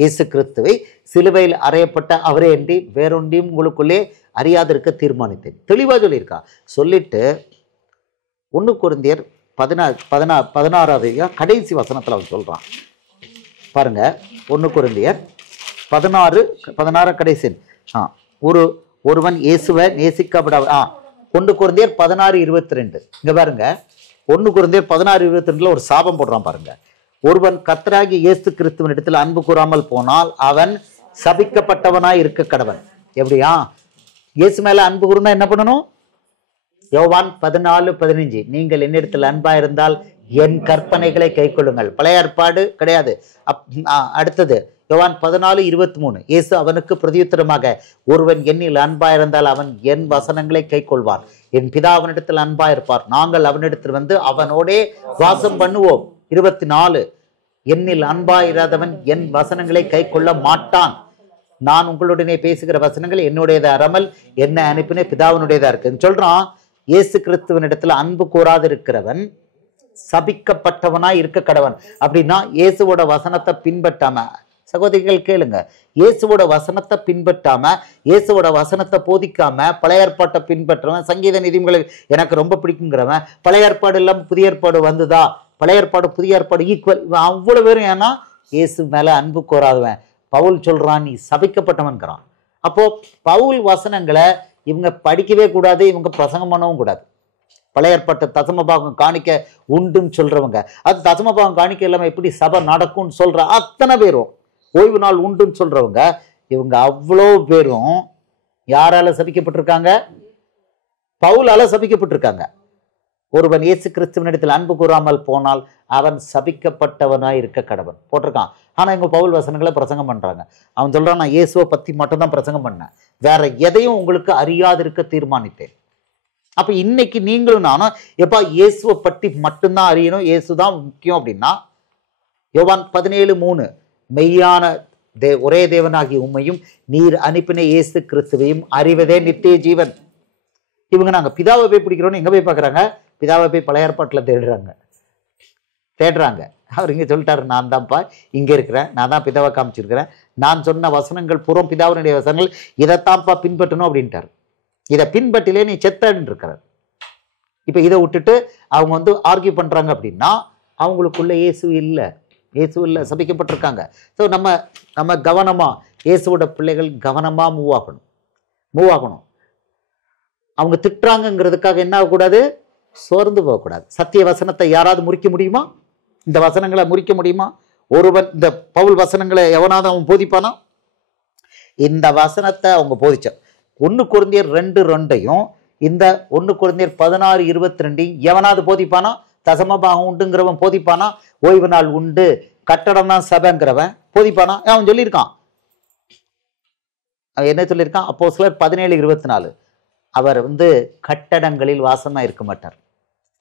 இயேசு கிறிஸ்துவை சிலுவையில் அறையப்பட்ட அவரே என்று வேறொன்றையும் உங்களுக்குள்ளே அறியாதிருக்க தீர்மானித்தேன். தெளிவாக சொல்லியிருக்கா. சொல்லிட்டு 1 கொரிந்தியர் 16 கடைசி வசனத்தில் அவன் சொல்றான் பாருங்க. 1 கொரிந்தியர் 16 கடைசி. ஒருவன் இயேசுவை நேசிக்கப்பட 1 கொரிந்தியர் 16:22 இங்க பாருங்க. 1 கொரிந்தியர் 16:22 ஒரு சாபம் போடுறான் பாருங்க. ஒருவன் கர்த்தராகி இயேசு கிறிஸ்துவின் இடத்தில் அன்பு கூறாமல் போனால் அவன் சபிக்கப்பட்டவனாய் இருக்க கடவன். எப்படியா? இயேசு மேல அன்பு கூர்ந்தா என்ன பண்ணணும்? யோவான் 14:15 நீங்கள் என்னிடத்தில் அன்பா இருந்தால் என் கற்பனைகளை கை கொள்ளுங்கள். பழைய ஏற்பாடு கிடையாது. அடுத்தது யோவான் 14:23 இயேசு அவனுக்கு பிரதியுத்தரமாக ஒருவன் என்னில் அன்பா இருந்தால் அவன் என் வசனங்களை கை கொள்வான். என் பிதா அவனிடத்தில் அன்பா இருப்பார், நாங்கள் அவனிடத்தில் வந்து அவனோடே வாசம் பண்ணுவோம். 24 என்னில் அன்பா இராதவன் என் வசனங்களை கை கொள்ள மாட்டான். நான் உங்களுடனே பேசுகிற வசனங்கள் என்னுடையதா அறமல் என்ன அனுப்பின பிதாவினுடையதா இருக்குன்னு சொல்றான். இயேசு கிறிஸ்துவின் இடத்துல அன்பு கூறாது இருக்கிறவன் சபிக்கப்பட்டவனா இருக்க கடவன். அப்படின்னா இயேசுவோட வசனத்தை பின்பற்றாம, சகோதரிகள் கேளுங்க, இயேசுவோட வசனத்தை பின்பற்றாம, இயேசுவோட வசனத்தை போதிக்காம, பழைய ஏற்பாட்டை பின்பற்றவன், சங்கீத நீதிமொழிகள் எனக்கு ரொம்ப பிடிக்குங்கிறவன், பழைய ஏற்பாடு இல்லாம புதிய ஏற்பாடு வந்துதா, பழைய ஏற்பாடு புதிய ஏற்பாடு ஈக்குவல், அவ்வளவு பேரும் ஏன்னா இயேசு மேல அன்பு கோராதவன். பவுல் சொல்றான் நீ சபிக்கப்பட்டவன்கிறான். அப்போ பவுல் வசனங்களை இவங்க படிக்கவே கூடாது, இவங்க பிரசங்கம் பண்ணவும் கூடாது. பழைய ஏற்பாட்டு தசமபாகம் காணிக்க உண்டுன்னு சொல்றவங்க, அது தசமபாகம் காணிக்க இல்லாம எப்படி சபை நடக்கும்னு சொல்ற அத்தனை பேரும், ஓய்வு நாள் உண்டுன்னு சொல்றவங்க, இவங்க அவ்வளோ பேரும் யாரால சபிக்கப்பட்டிருக்காங்க? பவுலால சபிக்கப்பட்டிருக்காங்க. ஒருவன் இயேசு கிறிஸ்துவனிடத்தில் அன்பு கூறாமல் போனால் அவன் சபிக்கப்பட்டவனாய் இருக்க கடவன் போட்டிருக்கான். ஆனா இவங்க பவுல் வசனங்களை பிரசங்கம் பண்றாங்க. அவன் சொல்றான் நான் இயேசுவை பத்தி மட்டும்தான் பிரசங்கம் பண்ணேன், வேற எதையும் உங்களுக்கு அறியாதிருக்க தீர்மானித்தேன். அப்ப இன்னைக்கு நீங்களும் நானும் எப்பா இயேசுவை பற்றி மட்டும்தான் அறியணும், இயேசுதான் முக்கியம் அப்படின்னா யோவான் 17:3 மெய்யான ஒரே தேவனாகிய உம்மையும் நீர் அனுப்பின இயேசு கிறிஸ்துவையும் அறிவதே நித்திய ஜீவன். இவங்க நாங்க பிதாவை போய் பிடிக்கிறோன்னு எங்க போய் பார்க்குறாங்க? பிதாவை போய் பழைய ஏற்பாட்டில் தேடுறாங்க. அவர் இங்கே சொல்லிட்டாரு, நான் தான்ப்பா இங்கே இருக்கிறேன், நான் தான் பிதாவை காமிச்சிருக்கிறேன், நான் சொன்ன வசனங்கள் பூர்வம் பிதாவினுடைய வசனங்கள், இதைத்தான்ப்பா பின்பற்றணும் அப்படின்ட்டார். இதை பின்பற்றிலே நீ செத்தன்னு இருக்கிறார். இப்போ இதை விட்டுட்டு அவங்க வந்து ஆர்கியூ பண்ணுறாங்க அப்படின்னா அவங்களுக்குள்ள இயேசு இல்லை, சபிக்கப்பட்டிருக்காங்க. ஸோ நம்ம கவனமாக இயேசுவோட பிள்ளைகள் கவனமாக மூவ் ஆகணும். அவங்க திட்டுறாங்கிறதுக்காக என்ன ஆகக்கூடாது? சோர்ந்து போகக்கூடாது. சத்திய வசனத்தை யாராவது முறிக்க முடியுமா? இந்த வசனங்களை முறிக்க முடியுமா? ஒருவன் இந்த பவுல் வசனங்களை எவனாவது அவன் போதிப்பானா? இந்த வசனத்தை அவங்க போதிச்ச 1 கொரிந்தியர் 2:2 இந்த 1 கொரிந்தியர் 16:22 எவனாவது போதிப்பானா? தசமபாகம் உண்டுங்கிறவன் போதிப்பானா? ஓய்வு நாள் உண்டு, கட்டடம் தான் சபைங்கிறவன் போதிப்பானா? அவன் சொல்லியிருக்கான். அவன் என்ன சொல்லியிருக்கான்? அப்போஸ்தலர் 17:24 அவர் வந்து கட்டடங்களில் வாசமா இருக்க மாட்டார்.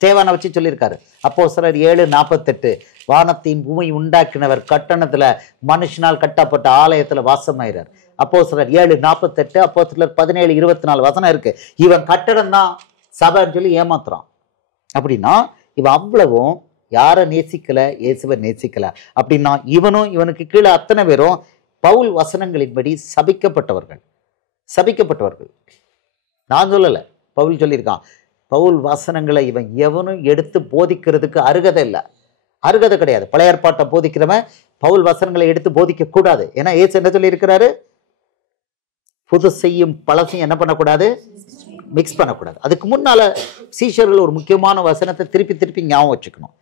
ஸ்தேவானை வச்சு சொல்லியிருக்காரு. அப்போஸ்தலர் 7:48 வானத்தின் பூமி உண்டாக்கினவர் கட்டணத்துல மனுஷனால் கட்டப்பட்ட ஆலயத்துல வாசமாயிறார். அப்போஸ்தலர் 7:48 அப்போஸ்தலர் 17:24 வசனம் இருக்கு. இவன் கட்டடம் தான் சபைன்னு சொல்லி ஏமாத்துறான். அப்படின்னா இவன் அவ்வளவும் யாரை நேசிக்கல? இயேசுவை நேசிக்கல. அப்படின்னா இவனும் இவனுக்கு கீழே அத்தனை பேரும் பவுல் வசனங்களின்படி சபிக்கப்பட்டவர்கள். நான் சொல்லலை, பவுல் சொல்லியிருக்கான். பவுல் வசனங்களை இவன் எவனும் எடுத்து போதிக்கிறதுக்கு அருகதை கிடையாது. பழைய ஏற்பாட்டை போதிக்கிறவன் பவுல் வசனங்களை எடுத்து போதிக்க கூடாது. ஏன்னா ஏசு என்ன சொல்லி இருக்கிறாரு? புதுசையும் பழசையும் என்ன பண்ணக்கூடாது? மிக்ஸ் பண்ணக்கூடாது. அதுக்கு முன்னால சீஷர்கள் ஒரு முக்கியமான வசனத்தை திருப்பி ஞாபகம் வச்சுக்கணும்.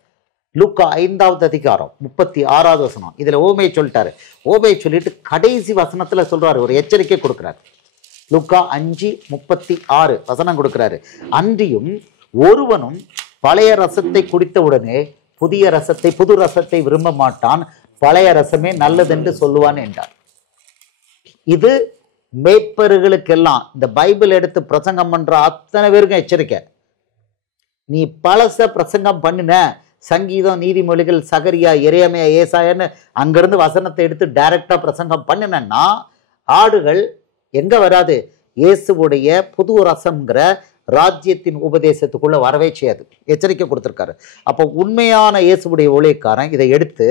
லூக்கா 5வது அதிகாரம் 36வது வசனம். இதுல ஓமையை சொல்லிட்டாரு. ஓமையை சொல்லிட்டு கடைசி வசனத்துல சொல்றாரு, ஒரு எச்சரிக்கை கொடுக்கிறாரு. லூக்கா 5:36 வசனம் கொடுக்கிறாரு. அன்றியும் ஒருவனும் பழைய ரசத்தை குடித்த உடனே புது ரசத்தை விரும்ப மாட்டான், பழைய ரசமே நல்லதென்று சொல்லுவான் என்றார். இது மேய்ப்பர்களுக்கெல்லாம் இந்த பைபிள் எடுத்து பிரசங்கம் பண்ற அத்தனை பேருக்கும் எச்சரிக்கை. நீ பழச பிரசங்கம் பண்ணின, சங்கீதம், நீதிமொழிகள், சகரியா, எரேமியா, ஏசாயான்னு அங்கிருந்து வசனத்தை எடுத்து டைரக்டா பிரசங்கம் பண்ணினா ஆடுகள் எங்க வராது? இயேசுவுடைய புது ரசம்ங்கிற ராஜ்யத்தின் உபதேசத்துக்குள்ள வரவே செய்யாது. எச்சரிக்கை கொடுத்திருக்காரு. அப்போ உண்மையான இயேசுவுடைய ஊழியக்காரன் இதை எடுத்து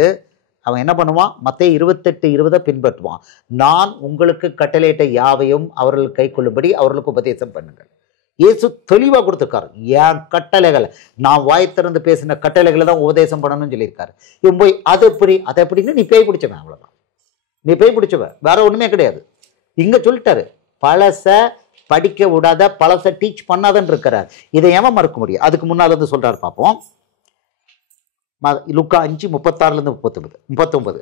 அவன் என்ன பண்ணுவான்? மத்தேயு 28:20 பின்பற்றுவான். நான் உங்களுக்கு கட்டளையிட்ட யாவையும் அவர்கள் கை கொள்ளும்படி அவர்களுக்கு உபதேசம் பண்ணுங்கள். இயேசு தெளிவாக கொடுத்துருக்காரு. என் கட்டளைகளை, நான் வாய் திறந்து பேசின கட்டளைகளை தான் உபதேசம் பண்ணணும்னு சொல்லியிருக்காரு. இவன் போய் அது எப்படின்னு நீ பேய் பிடிச்சவன், அவ்வளோதான். நீ பேய் பிடிச்சவன், வேற ஒன்றுமே கிடையாது. இங்கே சொல்லிட்டாரு, பழச படிக்க விடாத, பழச டீச் பண்ணாதன்னு இருக்கிறார். இதை ஏன் மறுக்க முடியும்? அதுக்கு முன்னால் இருந்து சொல்றாரு பார்ப்போம். லூக்கா 5:36-39.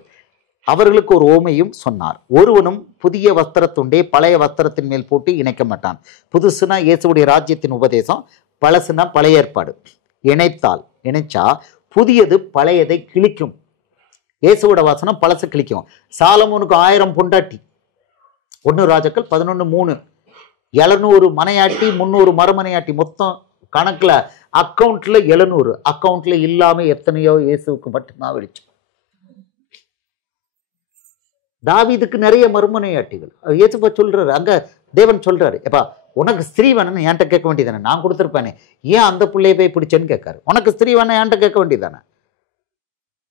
அவர்களுக்கு ஒரு ஓமையும் சொன்னார். ஒருவனும் புதிய வஸ்திரத்துண்டே பழைய வஸ்திரத்தின் மேல் போட்டு இணைக்க மாட்டான். புதுசுனா இயேசுடைய ராஜ்யத்தின் உபதேசம், பழசுனா பழைய ஏற்பாடு. இணைச்சா புதியது பழையதை கிழிக்கும். இயேசுவோட வாசனம் பழசு கிழிக்கும். சாலமோனுக்கு 1000 பொண்டாட்டி. 1 ராஜாக்கள் 11:3. 700 மனையாட்டி, 300 மறுமனையாட்டி. மொத்தம் கணக்குல அக்கௌண்ட்ல 700. அக்கௌண்ட்ல இல்லாம எத்தனையோ இயேசுவுக்கு மட்டும்தான் வெளிச்சம். தாவீதுக்கு நிறைய மறுமனையாட்டிகள். இயேசுப்பா சொல்றாரு, அங்க தேவன் சொல்றாரு, எப்பா உனக்கு ஸ்திரீ வேணும்னு என்கிட்ட கேட்க வேண்டியதானே, நான் கொடுத்துருப்பேனே, ஏன் அந்த பிள்ளையை போய் பிடிச்சேன்னு கேட்காரு. உனக்கு ஸ்திரீ வேணும் என்கிட்ட கேட்க வேண்டியதானே.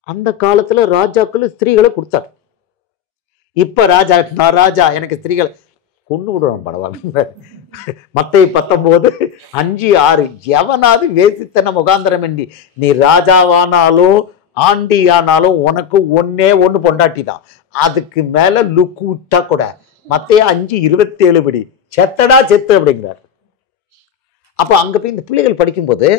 அந்த காலத்துல ராஜாக்கள் ஸ்திரீகளை கொடுத்தாரு. இப்ப நான் ராஜா எனக்கு ஸ்திரீகளை கொண்டு விடுறோம் பரவாயில்ல. மத்தேயு 19:5-6. எவனாவது வேசித்தன முகாந்திரம் எண்ணி நீ ராஜாவானாலும் ஆண்டி ஆனாலும் உனக்கு ஒண்ணு பொண்டாட்டி தான். அதுக்கு மேல லுக்கு விட்டா கூட மத்தேயு 5:27 படி செத்தடா செத்து அப்படிங்கிறார். அப்போ அங்க போய் இந்த பிள்ளைகள் படிக்கும்போது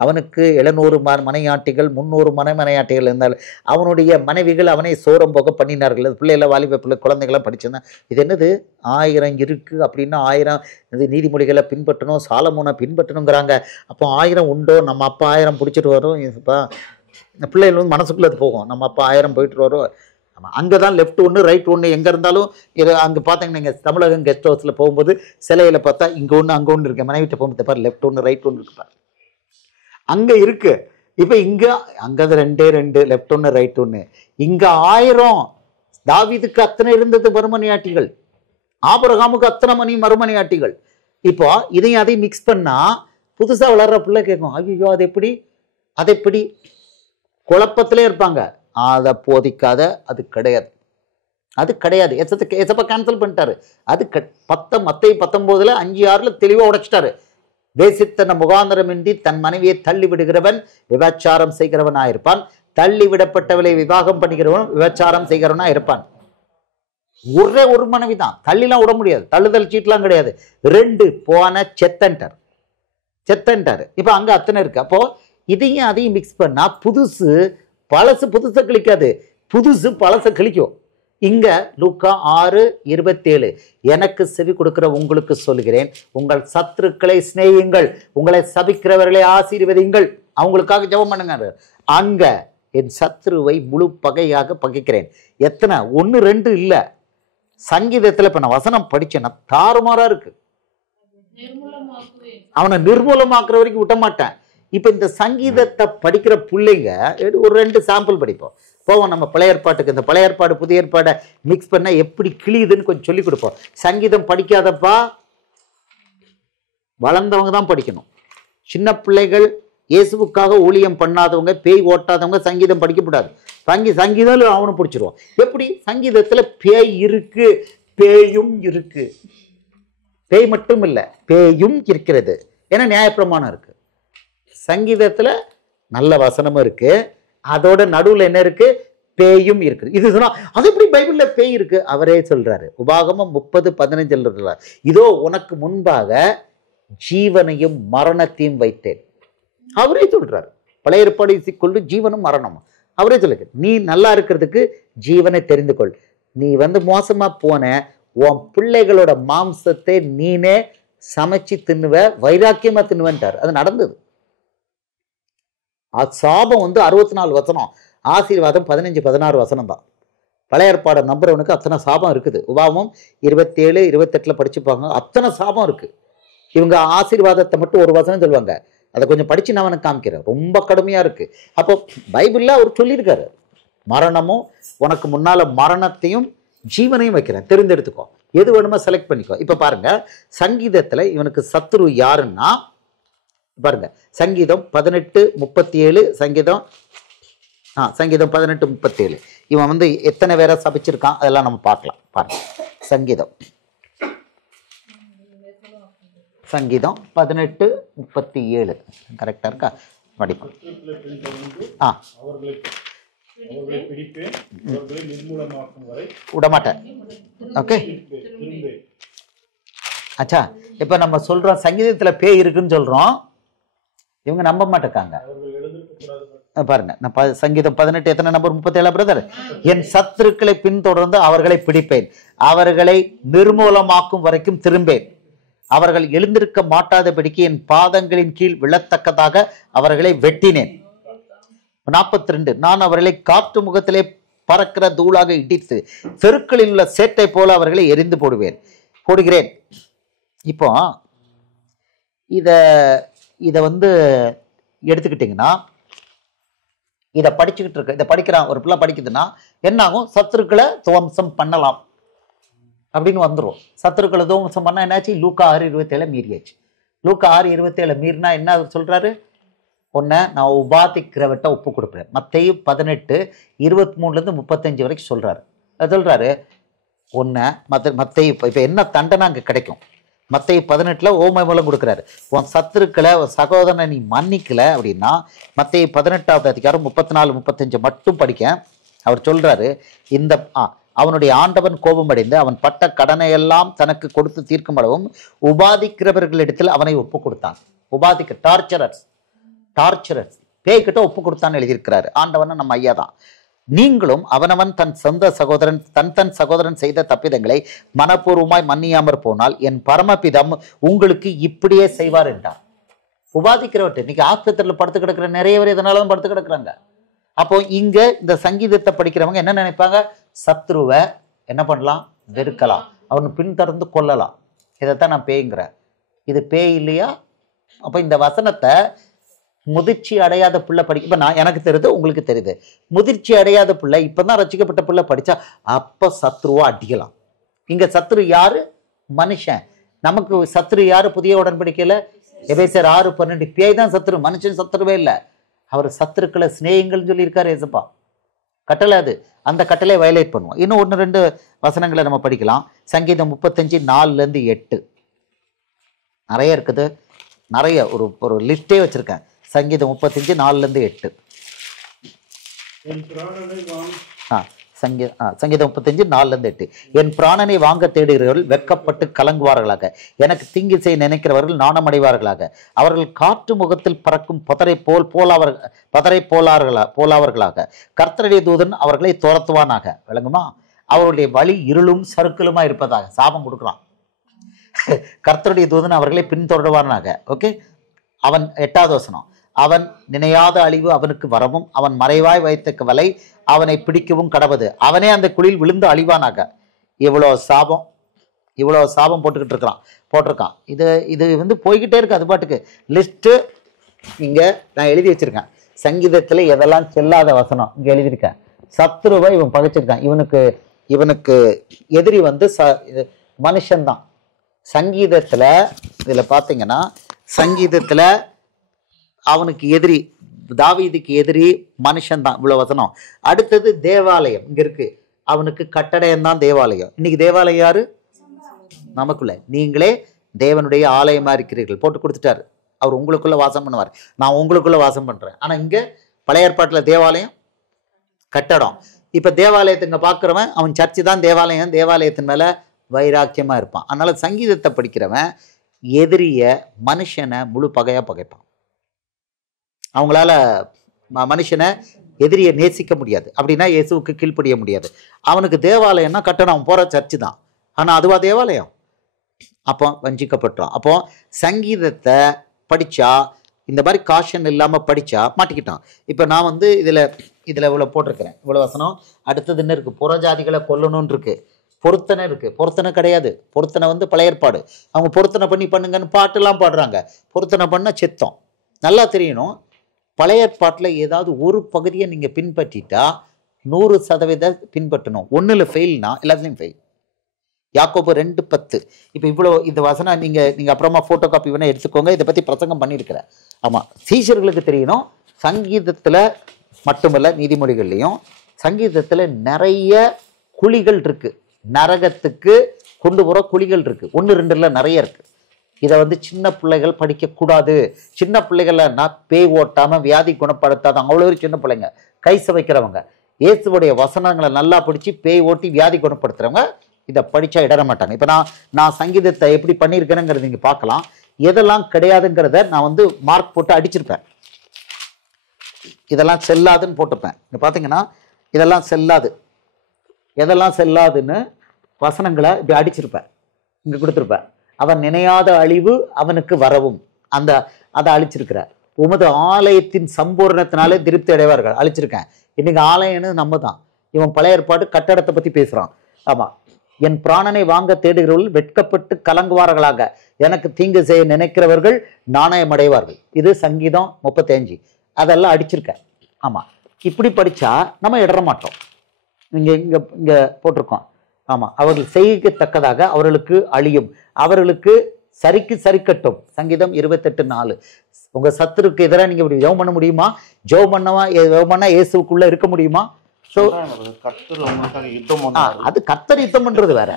அவனுக்கு 700 மனையாட்டிகள், 300 மனையாட்டிகள் இருந்தால் அவனுடைய மனைவிகள் அவனை சோரம் போக பண்ணினார்கள். அது பிள்ளைகளை வாலிப பிள்ளை குழந்தைகளாம் படிச்சிருந்தான். இது என்னது 1000 இருக்கு அப்படின்னா 1000 இது நீதிமொழிகளை பின்பற்றணும், சாலமோனை பின்பற்றணுங்கிறாங்க. அப்போ 1000 உண்டோ? நம்ம அப்பா 1000 பிடிச்சிட்டு வரும். இப்போ பிள்ளைகள் வந்து மனசுக்குள்ளே அது போகும், நம்ம அப்பா 1000 போயிட்டு வரும். அங்கே தான் லெஃப்ட் ஒன்று ரைட் ஒன்று எங்கே இருந்தாலும் இது. அங்கே பார்த்தீங்கன்னா நீங்கள் தமிழகம் கெஸ்ட் ஹவுஸில் போகும்போது சிலையில் பார்த்தா இங்கே ஒன்று அங்கே ஒன்று இருக்கு. மனைவிட்ட போகும்போது பாரு லெஃப்ட் ஒன்று ரைட் ஒன்று இருக்குப்பா, அங்கே இருக்கு. இப்போ இங்கே அங்கே 2 லெஃப்ட் ஒன்று ரைட் ஒன்று. இங்கே 1000. தாவீதுக்கு அத்தனை இருந்தது மறுமனையாட்டிகள், ஆபிரகாமுக்கு அத்தனை மறுமனையாட்டிகள். இப்போ இதையும் அதையும் மிக்ஸ் பண்ணா புதுசாக வளர்ற பிள்ளை கேட்கும், ஐயோ அது எப்படி குழப்பத்திலே இருப்பாங்க. அதை போதிக்காத, அது கிடையாது. எசப்பா கேன்சல் பண்ணிட்டாரு. அது மத்தேயு 19:5-6 தெளிவாக உடைச்சிட்டாரு. வேசித்தன முகாந்திரமின்றி தன் மனைவியை தள்ளி விடுகிறவன் விபச்சாரம் செய்கிறவனா இருப்பான். தள்ளி விடப்பட்டவளை விவாகம் பண்ணுகிறவன் விபச்சாரம் செய்கிறவனா இருப்பான். ஒரே ஒரு மனைவி தான், தள்ளிலாம் விட முடியாது. தள்ளுதல் சீட்லாம் கிடையாது. 2 போன செத்தன்ட்டார். இப்ப அங்க அத்தனை இருக்கு. அப்போ இதையும் அதையும் மிக்ஸ் பண்ணா புதுசை கிழிக்காது, புதுசு பழசை கிழிக்கும். இங்க லூக்கா 6:27 எனக்கு செவி கொடுக்கிற உங்களுக்கு சொல்கிறேன், உங்கள் சத்துருக்களை சிநேகியுங்கள், உங்களை சபிக்கிறவர்களை ஆசீர்வதியுங்கள், அவங்களுக்காக ஜெபம் பண்ணுங்க. அங்க என் சத்துருவை முழு பகையாக பகைக்கிறேன். எத்தனை? 1 2 இல்ல. சங்கீதத்துல இப்ப நான் வசனம் படிச்சேன்னா தாறுமாறா இருக்கு. அவனை நிர்மூலமாக்குற வரைக்கும் விட்ட மாட்டேன். இப்ப இந்த சங்கீதத்தை படிக்கிற பிள்ளைங்க ஒரு 2 சாம்பிள் படிப்போம். போவோம் நம்ம பழைய ஏற்பாட்டுக்கு. இந்த பழைய ஏற்பாடு புதிய ஏற்பாடை மிக்ஸ் பண்ண எப்படி கிளியுதுன்னு கொஞ்சம் சொல்லி கொடுப்போம். சங்கீதம் படிக்காதப்பா, வளர்ந்தவங்க தான் படிக்கணும். சின்ன பிள்ளைகள், இயேசுவுக்காக ஊழியம் பண்ணாதவங்க, பேய் ஓட்டாதவங்க சங்கீதம் படிக்கப்படாது. சங்கீதம் அவனு பிடிச்சிருவோம். எப்படி? சங்கீதத்துல பேய் இருக்கு, பேயும் இருக்கு. பேய் மட்டும் இல்லை, பேயும் இருக்கிறது. ஏன்னா நியாயப்பிரமாணம் இருக்கு. சங்கீதத்துல நல்ல வசனமும் இருக்கு, அதோட நடுவில் என்ன இருக்கு? பேயும் இருக்கு. இது சொன்னா அது எப்படி பைபிள்ல பேய் இருக்கு? அவரே சொல்றாரு. உபாகமம் 30:15 சொல்றாரு, இதோ உனக்கு முன்பாக ஜீவனையும் மரணத்தையும் வைத்தேன். அவரே சொல்றாரு. பழைய ஏற்பாடு கொண்டு ஜீவனும் மரணமும் அவரே சொல்லுங்க. நீ நல்லா இருக்கிறதுக்கு ஜீவனை தெரிந்து கொள். நீ மோசமா போன உன் பிள்ளைகளோட மாம்சத்தை நீனே சமைச்சு தின்னுவ, வைராக்கியமா தின்னுவன்ட்டார். அது நடந்தது. சாபம் 64 வசனம், ஆசீர்வாதம் 15-16 வசனம் தான். பழைய ஏற்பாடை நம்புறவனுக்கு அத்தனை சாபம் இருக்குது. உபாகமம் 27-28 படிச்சுப்பாங்க, அத்தனை சாபம் இருக்கு. இவங்க ஆசீர்வாதத்தை மட்டும் ஒரு வசனம் சொல்லுவாங்க. அதை கொஞ்சம் படிச்சு நான் அவனுக்கு காமிக்கிறேன். ரொம்ப கடுமையா இருக்கு. அப்போ பைபிள்ல அவர் சொல்லியிருக்காரு, மரணமும் உனக்கு முன்னால மரணத்தையும் ஜீவனையும் வைக்கிறேன், தெரிந்தெடுத்துக்கோ, எது வேணுமோ செலக்ட் பண்ணிக்கோ. இப்ப பாருங்க, சங்கீதத்துல இவனுக்கு சத்துரு யாருன்னா பாருங்க, சங்கீதம் 18:37, சங்கீதம் சங்கீதம் 18:37. இவன் வந்து எத்தனை பேரை சபிச்சிருக்கான் அதெல்லாம் நம்ம பார்க்கலாம். பாருங்க, சங்கீதம் 18:37 கரெக்டா இருக்கா? படிப்போம். விடமாட்டேன். ஓகே, ஆச்சா. இப்ப நம்ம சொல்றோம் சங்கீதத்துல பேய் இருக்குன்னு சொல்றோம், இவங்க நம்ப மாட்டேக்காங்க. பாருங்க, நான் சங்கீதம் 18 எத்தனை நம்பர்? 37 பிரதர். என் சத்துருக்களை பின்தொடர்ந்து அவர்களை பிடிப்பேன், அவர்களை நிர்மூலமாக்கும் வரைக்கும் திரும்பேன், அவர்கள் எழுந்திருக்க மாட்டாதபடிக்கு என் பாதங்களின் கீழ் விழத்தக்கதாக அவர்களை வெட்டினேன். 42, நான் அவர்களை காற்று முகத்திலே பறக்கிற தூளாக இடித்து தெருக்களில் உள்ள சேட்டை போல அவர்களை எரிந்து போடுகிறேன். இப்போ இத வந்து எடுத்துக்கிட்டீங்கன்னா, இதை படிச்சுக்கிட்டு இருக்கு, இதை படிக்கிறான் ஒரு பிள்ளை படிக்குதுன்னா என்ன ஆகும்? சத்துருக்களை துவம்சம் பண்ணலாம் அப்படின்னு வந்துடும். சத்துருக்களை துவம்சம் பண்ணா என்னாச்சு? லூக்கா 6:27 மீறியாச்சு. லூக்கா 6:27 மீறினா என்ன சொல்றாரு? ஒன்ன நான் உபாதிக்கிறவட்ட ஒப்பு கொடுப்பேன். மத்தேயு 18:23-35 வரைக்கும் சொல்றாரு. அது சொல்றாரு ஒன்ன மத்தேயு இப்ப என்ன தண்டனை அங்க கிடைக்கும்? மத்தேயு 18 ஓமை மூலம் கொடுக்குறாரு. உன் சத்துருக்களை சகோதரனை நீ மன்னிக்கல அப்படின்னா மத்தேயு 18வது அதிகாரம் 34-35 மட்டும் படிக்க. அவர் சொல்றாரு, இந்த அவனுடைய ஆண்டவன் கோபம் அடைந்து அவன் பட்ட கடனை எல்லாம் தனக்கு கொடுத்து தீர்க்கும் அளவும் உபாதிக்கிறவர்களிடத்தில் அவனை ஒப்பு கொடுத்தான். டார்ச்சரர்ஸ் பேய்கிட்ட ஒப்பு கொடுத்தான்னு எழுதியிருக்கிறாரு. ஆண்டவன் நம்ம ஐயா தான். நீங்களும் அவனவன் தன் சகோதரன் செய்த தப்பிதங்களை மனப்பூர்வமாய் மன்னியாமற் போனால் என் பரமபிதம் உங்களுக்கு இப்படியே செய்வார் என்றார். உபாதிக்கிறவற்றை இன்னைக்கு ஆஸ்பத்திரியில் படுத்து கிடக்கிற நிறைய பேர் இதனாலதான் படுத்து கிடக்குறாங்க. அப்போ இங்க இந்த சங்கீதத்தை படிக்கிறவங்க என்ன நினைப்பாங்க? சத்ருவை என்ன பண்ணலாம்? வெறுக்கலாம், அவனை பின்தொடர்ந்து கொள்ளலாம். இதைத்தான் நான் பேய்ங்கிறேன். இது பேய் இல்லையா? அப்ப இந்த வசனத்தை முதிர்ச்சி அடையாத பிள்ளை படிக்க, இப்ப நான் எனக்கு தெரியுது, உங்களுக்கு தெரியுது. முதிர்ச்சி அடையாத பிள்ளை, இப்பதான் ரசிக்கப்பட்ட பிள்ளை படிச்சா அப்ப சத்ருவா அடிக்கலாம். இங்க சத்ரு யாரு? மனுஷன். நமக்கு சத்ரு யாரு? புதிய உடன்படிக்கையில எபேசியர் 6:12 பேய் தான் சத்ரு, மனுஷன் சத்ருவே இல்லை. அவர் சத்துருக்களை சிநேகங்கள் சொல்லியிருக்காரு ஏசப்பா. கட்டளை அது, அந்த கட்டளை வயலேட் பண்ணுவோம். இன்னும் 1-2 வசனங்களை நம்ம படிக்கலாம். சங்கீதம் 35:4-8 நிறைய இருக்குது. நிறைய ஒரு லிஸ்டே வச்சிருக்கேன். சங்கீதம் 35:4-8 சங்கீதம் 35:4-8 என் பிராணனை வாங்க தேடுகிறவர்கள் வெட்கப்பட்டு கலங்குவார்களாக, எனக்கு தீங்கு செய்ய நினைக்கிறவர்கள் நாணமடைவார்களாக. அவர்கள் காற்று முகத்தில் பறக்கும் பதரை போலாவர்களாக. கர்த்தருடைய தூதன் அவர்களை துரத்துவானாக. விளங்குமா? அவருடைய வழி இருளும் சறுக்கலுமா இருப்பதாக. சாபம் கொடுக்குறான். கர்த்தருடைய தூதன் அவர்களை பின்தொடர்வானாக. ஓகே, அவன் 8வது வசனம், அவன் நினையாத அழிவு அவனுக்கு வரவும் அவன் மறைவாய் வைத்த வலை அவனை பிடிக்கவும் கடவது. அவனே அந்த குழியில் விழுந்து அழிவானாக. இவ்வளோ சாபம் போட்டிருக்கான். இது வந்து போய்கிட்டே இருக்கு. அது பாட்டுக்கு லிஸ்ட்டு இங்க நான் எழுதி வச்சிருக்கேன். சங்கீதத்துல எதெல்லாம் செல்லாத வசனம் இங்க எழுதியிருக்கேன். சத்ருவை இவன் பகைச்சிருக்கான். இவனுக்கு எதிரி வந்து மனுஷன்தான். சங்கீதத்துல இதுல பாத்தீங்கன்னா, சங்கீதத்துல அவனுக்கு எதிரி, தாவீதுக்கு எதிரி மனுஷன்தான். இவ்வளவு வசனம். அடுத்தது தேவாலயம் இங்க இருக்கு. அவனுக்கு கட்டடம் தான் தேவாலயம். இன்னைக்கு தேவாலயம் யாரு? நமக்குள்ள. நீங்களே தேவனுடைய ஆலயமா இருக்கிறீர்கள் போட்டு கொடுத்துட்டாரு. அவர் உங்களுக்குள்ள வாசம் பண்ணுவார், நான் உங்களுக்குள்ள வாசம் பண்றேன். ஆனா இங்க பழைய ஏற்பாட்டுல தேவாலயம் கட்டடம். இப்ப தேவாலயத்துங்க பாக்குறவன் அவன் சர்ச்சு தான் தேவாலயம், தேவாலயத்தின் மேல வைராக்கியமா இருப்பான். அதனால சங்கீதத்தை படிக்கிறவன் எதிரிய மனுஷனை முழு பகையா பகைப்பான். அவங்களால மனுஷனை எதிரியை நேசிக்க முடியாது. அப்படின்னா இயேசுவுக்கு கீழ்ப்படிய முடியாது. அவனுக்கு தேவாலயம்னா கட்டணம், அவன் போற சர்ச்சு தான். ஆனா அதுவா தேவாலயம்? அப்போ வஞ்சிக்கப்பட்டோம். அப்போ சங்கீதத்தை படிச்சா, இந்த மாதிரி காஷன் இல்லாம படிச்சா மாட்டிக்கிட்டான். இப்ப நான் வந்து இதுல இவ்வளவு போட்டிருக்கிறேன், இவ்வளவு வசனம். அடுத்தது என்ன இருக்கு? புறஜாதிகளை கொல்லணும்னு இருக்கு. பொருத்தனை இருக்கு. பொருத்தனை கிடையாது. பொருத்தனை வந்து பழைய ஏற்பாடு. அவங்க பொருத்தனை பண்ணுங்கன்னு பாட்டெல்லாம் பாடுறாங்க. பொருத்தனை பண்ண சித்தம் நல்லா தெரியணும். பழைய ஏற்பாட்டில் ஏதாவது ஒரு பகுதியை நீங்க பின்பற்றிட்டா 100% பின்பற்றணும். ஒன்னுல ஃபெயில்னா எல்லாத்துலையும் ஃபெயில். யாக்கோபு 2:10. இப்போ இவ்வளோ இந்த வசனம் நீங்க அப்புறமா போட்டோ காப்பி வேணா எடுத்துக்கோங்க. இதை பத்தி பிரசங்கம் பண்ணியிருக்கிறேன். ஆமா, சீஷர்களுக்கு தெரியணும். சங்கீதத்துல மட்டுமல்ல, நீதிமொழிகள்லையும் சங்கீதத்தில் நிறைய குழிகள் இருக்கு. நரகத்துக்கு கொண்டு போகிற குழிகள் இருக்கு. 1 2 நிறைய இருக்கு. இதை சின்ன பிள்ளைகள் படிக்கக்கூடாது. சின்ன பிள்ளைகள்னா பேய் ஓட்டாம வியாதி குணப்படுத்தாத அவ்வளோ சின்ன பிள்ளைங்க, கைச வைக்கிறவங்க, இயேசுடைய வசனங்களை நல்லா படிச்சு பேய் ஓட்டி வியாதி குணப்படுத்துறவங்க இதை படிச்சா இடற மாட்டாங்க. இப்போ நான் சங்கீதத்தை எப்படி பண்ணியிருக்கேனுங்கிறது நீங்க பார்க்கலாம். எதெல்லாம் கிடையாதுங்கிறத நான் மார்க் போட்டு அடிச்சிருப்பேன். இதெல்லாம் செல்லாதுன்னு போட்டுப்பேன். இங்க பார்த்தீங்கன்னா இதெல்லாம் செல்லாது, எதெல்லாம் செல்லாதுன்னு வசனங்களை இப்படி அடிச்சிருப்பேன், இங்க கொடுத்துருப்பேன். அவன் நினையாத அழிவு அவனுக்கு வரவும், அதை அழிச்சிருக்கிறார். உமது ஆலயத்தின் சம்பூர்ணத்தினாலே திருப்தி அடைவார்கள், அழிச்சிருக்கேன். இன்னைக்கு ஆலயம்னு நம்ம தான். இவன் பழைய ஏற்பாடு கட்டடத்தை பத்தி பேசுறான். ஆமா, என் பிராணனை வாங்க தேடுகிறவர்கள் வெட்கப்பட்டு கலங்குவார்களாக, எனக்கு தீங்கு செய்ய நினைக்கிறவர்கள் நாணயம் அடைவார்கள். இது சங்கீதம் 35. அதெல்லாம் அடிச்சிருக்கேன். ஆமா, இப்படி படிச்சா நம்ம இடற மாட்டோம். இங்க இங்க இங்க போட்டிருக்கோம். ஆமா, அவர்கள் செய்யத்தக்கதாக அவர்களுக்கு அழியும், அவர்களுக்கு சரிக்கு சரிக்கட்டும். சங்கீதம் 28:4. உங்க சத்துருக்கு எதிராக நீங்க இப்படி ஜெபம் பண்ண முடியுமா? ஜெபம் பண்ணா இயேசுக்குள்ள இருக்க முடியுமா? அது கர்த்தர் யுத்தம் பண்றது வேற.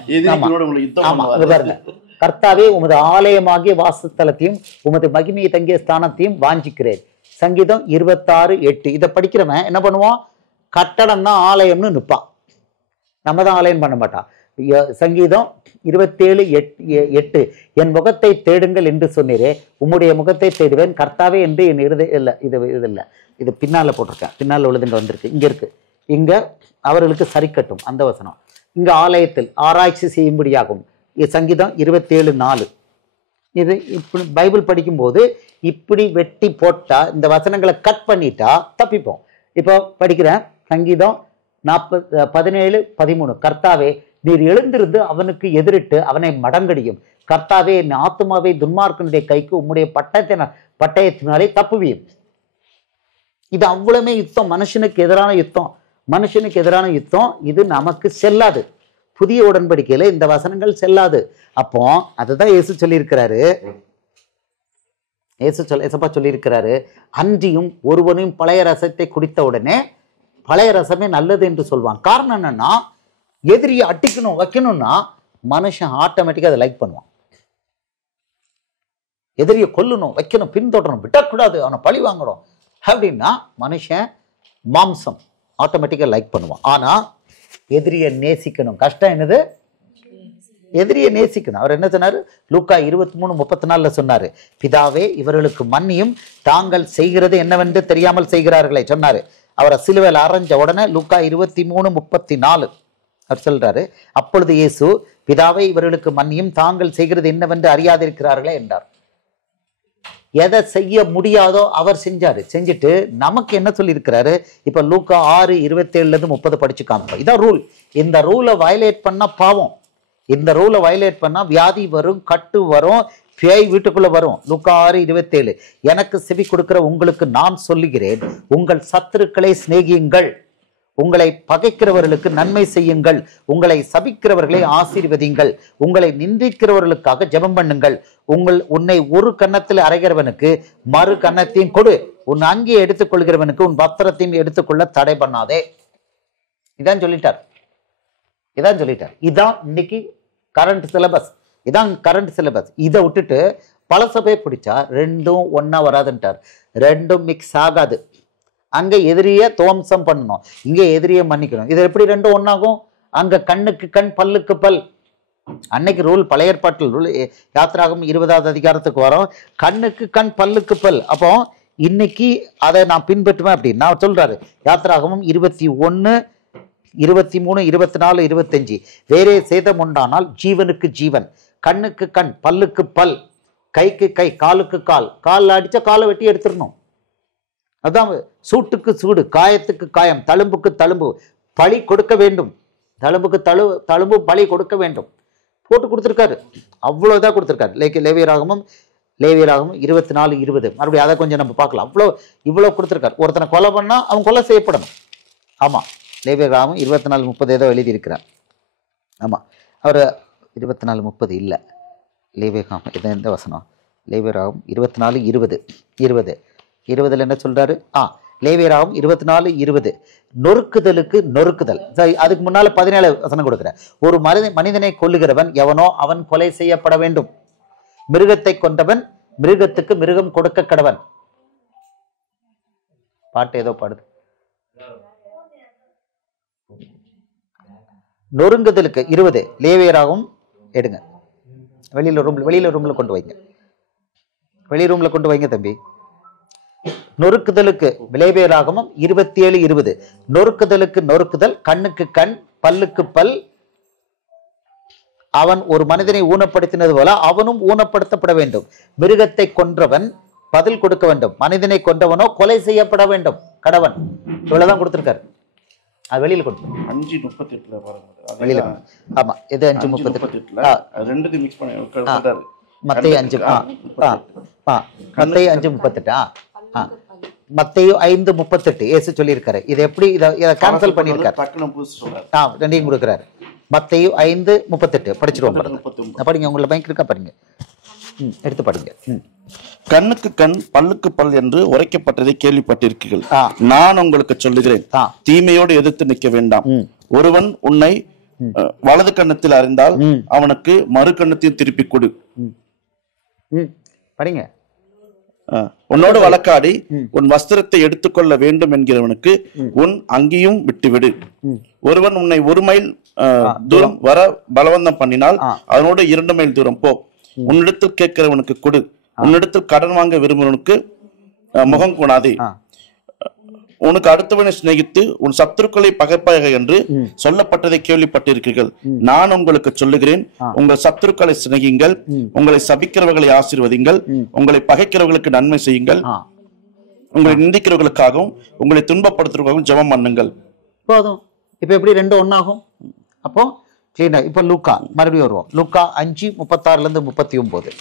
பாருங்க, கர்த்தாவே உமது ஆலயமாகிய வாசஸ்தலத்தையும் உமது மகிமையை தங்கிய ஸ்தானத்தையும் வாஞ்சிக்கிறேன். சங்கீதம் 26:8. இதை படிக்கிறவன் என்ன பண்ணுவான்? கட்டடம் தான் ஆலயம்னு நிற்பான், நம்ம தான் ஆலயம் பண்ண மாட்டான். சங்கீதம் 27:8. என் முகத்தை தேடுங்கள் என்று சொன்னீரே, உம்முடைய முகத்தை தேடுவேன் கர்த்தாவே என்று என் இல்லை, இது இல்லை, இது பின்னால போட்டிருக்கேன். பின்னால் உள்ளது இங்க வந்திருக்கு, இங்க இருக்கு. இங்க அவர்களுக்கு சரிக்கட்டும் அந்த வசனம். இங்க ஆலயத்தில் ஆராய்ச்சி செய்யும்படியாகும். சங்கீதம் 27:4. இது இப்படி பைபிள் படிக்கும்போது இப்படி வெட்டி போட்டா, இந்த வசனங்களை கட் பண்ணிட்டா தப்பிப்போம். இப்போ படிக்கிறேன். சங்கீதம் 17:13. கர்த்தாவே நீர் எழுந்திருந்து அவனுக்கு எதிரிட்டு அவனை மடங்கடியும். கர்த்தாவே என் ஆத்துமாவை துன்மார்க்கனுடைய கைக்கு உம்முடைய பட்டயத்தினாலே தப்புவியும். இது அவ்வளவுமே யுத்தம், மனுஷனுக்கு எதிரான யுத்தம், மனுஷனுக்கு எதிரான யுத்தம். இது நமக்கு செல்லாது. புதிய உடன்படிக்கையில இந்த வசனங்கள் செல்லாது. அப்போ அதுதான் இயேசு சொல்லியிருக்கிறாரு. ஏசப்பா சொல்லியிருக்கிறாரு, அன்றியும் ஒருவனையும் பழைய ரசத்தை குடித்த உடனே பழைய ரசமே நல்லது என்று சொல்வான். காரணம் என்னன்னா, எதிரியை அட்டிக்கணும் வைக்கணும்னா மனுஷன் ஆட்டோமேட்டிக்கா அதை லைக் பண்ணுவான். எதிரியை கொல்லணும், வைக்கணும், பின்தொடரணும், விட்டக்கூடாது, அவனை பழி வாங்கணும் அப்படின்னா மனுஷன் மாம்சம் ஆட்டோமேட்டிக்கா லைக் பண்ணுவான். ஆனா எதிரியை நேசிக்கணும். கஷ்டம் என்னது? எதிரியை நேசிக்கணும். அவர் என்ன சொன்னாரு? லூக்கா 23:34 சொன்னாரு, பிதாவே இவர்களுக்கு மன்னியும், தாங்கள் செய்கிறது என்னவென்று தெரியாமல் செய்கிறார்களே சொன்னாரு. அவரை சிலுவையில் அரைஞ்ச உடனே லூக்கா 23:34 அவர் சொல்றாரு, அப்பொழுது இயேசு, பிதாவே இவர்களுக்கு மன்னியும், தாங்கள் செய்கிறது என்னவென்று அறியாதிருக்கிறார்களே என்றார். எதை செய்ய முடியாதோ அவர் செஞ்சாரு. செஞ்சுட்டு நமக்கு என்ன சொல்லி இருக்கிறாரு? இப்ப லூக்கா 6:27-30 படிச்சு காமிப்போம். இதான் ரூல். இந்த ரூலை வயலேட் பண்ணா பாவம். இந்த ரூலை வயலேட் பண்ணா வியாதி வரும், கட்டு வரும், பேய் வீட்டுக்குள்ள வரும். லூக்கா 6:27. எனக்கு செவி கொடுக்கிற உங்களுக்கு நான் சொல்லுகிறேன், உங்கள் சத்துருக்களை சிநேகியுங்கள், உங்களை பகைக்கிறவர்களுக்கு நன்மை செய்யுங்கள், உங்களை சபிக்கிறவர்களை ஆசீர்வதிங்கள், உங்களை நிந்திக்கிறவர்களுக்காக ஜெபம் பண்ணுங்கள், உன்னை ஒரு கன்னத்தில் அறைகிறவனுக்கு மறு கன்னத்தையும் கொடு, உன் அங்கேயே எடுத்துக்கொள்கிறவனுக்கு உன் பத்திரத்தையும் எடுத்துக்கொள்ள தடை பண்ணாதே. இதான் சொல்லிட்டார். இதான் இன்னைக்கு கரண்ட் சிலபஸ். இதான் கரண்ட் சிலபஸ். இதை விட்டுட்டு பழசபை பிடிச்சா ரெண்டும் ஒன்னா வராதுன்ட்டார். ரெண்டும் மிக்ஸ் ஆகாது. அங்க எதிரிய துவம்சம் பண்ணணும், இங்க எதிரிய மன்னிக்கணும். இது எப்படி ரெண்டும் ஒன்னாகும்? அங்க கண்ணுக்கு கண் பல்லுக்கு பல். அன்னைக்கு ரூல் பழைய ஏற்பாட்டில் ரூல், யாத்திராகம் 20வது அதிகாரத்துக்கு வரும், கண்ணுக்கு கண் பல்லுக்கு பல். அப்போ இன்னைக்கு அதை நான் பின்பற்றுவேன் அப்படின்னு நான் சொல்றாரு. யாத்திராகமும் 21, 23, 24, 25. வேறே சேதம் உண்டானால் ஜீவனுக்கு ஜீவன், கண்ணுக்கு கண், பல்லுக்கு பல், கைக்கு கை, காலுக்கு கால். காலில் அடிச்சா காலை வெட்டி எடுத்துடணும். அதான் சூட்டுக்கு சூடு, காயத்துக்கு காயம், தழும்புக்கு தழும்பு, பழி கொடுக்க வேண்டும். தழும்புக்கு தழும்பு பழி கொடுக்க வேண்டும் போட்டு கொடுத்துருக்காரு. அவ்வளோதான் கொடுத்துருக்காரு. லேவியராகமும் 24:20. மறுபடியும் அதை கொஞ்சம் நம்ம பார்க்கலாம். இவ்வளோ கொடுத்துருக்காரு. ஒருத்தனை கொலை பண்ணா அவன் கொலை செய்யப்படணும். ஆமா, லேவியராகமும் 24:30 ஏதோ எழுதியிருக்கிறார். ஆமா, அவர் 24:30 இல்லை, லேவியராகமம் இதை எந்த வசனம்? லேவியராகமம் 24:20. 20 என்ன சொல்றாரு? லேவியராகும் 24:20 நொறுக்குதலுக்கு நொறுக்குதல். அதுக்கு முன்னால 17 வசனம் கொடுக்குறேன். ஒரு மனிதனை கொல்லுகிறவன் எவனோ அவன் கொலை செய்யப்பட வேண்டும். மிருகத்தை கொண்டவன் மிருகத்துக்கு மிருகம் கொடுக்க கடவன். பாட்டு ஏதோ பாடுது. நொறுங்குதலுக்கு 20 லேவியராகும் எடுங்க. வெளியில ரூம்ல கொண்டு வைங்க. வெளி ரூம்ல கொண்டு வைங்க தம்பி. நொறுக்குதலுக்கு லேவியராகமும் 27:20 நொறுக்குதலுக்கு நொறுக்குதல், கண்ணுக்கு கண், பல்லுக்கு பல். அவன் ஒரு மனிதனை ஊனப்படுத்தினது போல அவனும் ஊனப்படுத்தப்பட வேண்டும். மிருகத்தை கொன்றவன் பதில் கொடுக்க வேண்டும். மனிதனை கொன்றவனோ கொலை செய்யப்பட வேண்டும் கடவன். இவ்வளவுதான் கொடுத்திருக்காரு. அது வெளியில கொண்டு 5:38 பாருங்க. வெளியில. ஆமா, இது 5:38 ரெண்டுக்கு மிக்ஸ் பண்ணி சொல்றாரு. மத்தேயு 5:38 மத்தேயு 5:38 இயேசு சொல்லியிருக்காரு. இது எப்படி இதை கேன்சல் பண்ணியிருக்காரு. ரெண்டையும் கொடுக்குறாரு. மத்தேயு 5:38 படிச்சிருவோம். படிங்க, உங்களை பைக் இருக்கா பாருங்க, எடுத்து படிங்க. கண்ணுக்கு கண் பல்லுக்கு பல் என்று உரைக்கப்பட்டதை கேள்விப்பட்டிருக்கீர்கள். நான் உங்களுக்கு சொல்லுகிறேன், தீமையோடு எதிர்த்து நிற்க வேண்டாம். ஒருவன் உன்னை வலது கண்ணத்தில் அறிந்தால் அவனுக்கு மறு கண்ணத்தையும் திருப்பி கொடு. படிங்க. உன்னோடு வழக்காடி உன் வஸ்திரத்தை எடுத்துக்கொள்ள வேண்டும் என்கிறவனுக்கு உன் அங்கேயும் விட்டுவிடு. ஒருவன் உன்னை 1 மைல் தூரம் வர பலவந்தம் பண்ணினால் அவனோட 2 மைல் தூரம் போ. உன்னிடத்தில் கேட்கிறவனுக்கு கொடு. உன்னிடத்தில் கடன் வாங்க விரும்புவனுக்கு முகம் கூடாதே. உனக்கு அடுத்தவனை சிநேகித்து உன் சத்துருக்களை பகைப்பாக என்று சொல்லப்பட்டதை கேள்விப்பட்டிருக்கிறீர்கள். நான் உங்களுக்கு சொல்லுகிறேன், உங்கள் சத்துருக்களை சிநேகிங்கள், உங்களை சபிக்கிறவர்களை ஆசீர்வதிங்கள், உங்களை பகைக்கிறவர்களுக்கு நன்மை செய்யுங்கள், உங்களை நிந்திக்கிறவர்களுக்காகவும் உங்களை துன்பப்படுத்துறவர்களுக்கும் ஜெபம் பண்ணுங்கள். போதும். இப்ப எப்படி 2 ஒன்னாகும்? அப்போ கிளீனா. இப்ப லூக்கா மறுபடியும் வருவோம். லூக்கா 5:36 39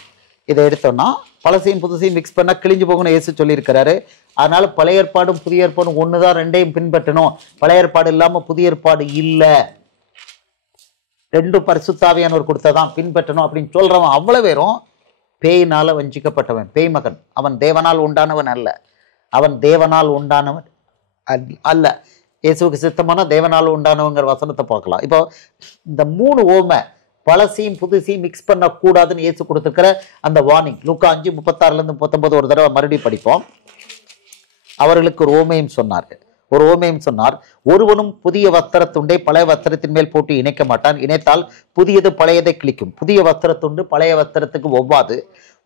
இதை எடுத்தோம்னா பழசையும் புதுசையும் மிக்ஸ் பண்ணா கிழிஞ்சு போகணும்னு இயேசு சொல்லியிருக்கிறாரு. அதனால பழைய ஏற்பாடும் புதிய ஏற்பாடும் ஒண்ணுதான், ரெண்டையும் பின்பற்றணும். பழைய ஏற்பாடு இல்லாம புதிய ஏற்பாடு இல்ல, 2 பரிசுத்தாவியானவர் கொடுத்ததான் பின்பற்றணும் அப்படின்னு சொல்றவன் அவ்வளவு பேரும் பேயினால வஞ்சிக்கப்பட்டவன், பேய் மகன். அவன் தேவனால் உண்டானவன் அல்ல. அவன் தேவனால் உண்டானவன் அல்ல. இயேசுக்கு சித்தமான தேவனால் உண்டானவங்கிற வசனத்தை பார்க்கலாம். இப்போ இந்த 3 ஓமை பழசையும் புதுசையும் மிக்ஸ் பண்ணக்கூடாதுன்னு இயேசு கொடுத்துருக்கிற அந்த வார்னிங் லூக்கா 5:36 39 ஒரு தடவை மறுபடியும் படிப்போம். அவர்களுக்கு ஒரு ஓமையும் சொன்னார். ஒருவனும் புதிய வஸ்திரத்துண்டை பழைய வஸ்திரத்தின் மேல் போட்டு இணைக்க மாட்டான். இணைத்தால் புதியது பழையதை கிழிக்கும். புதிய வஸ்திரத்துண்டு பழைய வஸ்திரத்துக்கு ஒவ்வாது.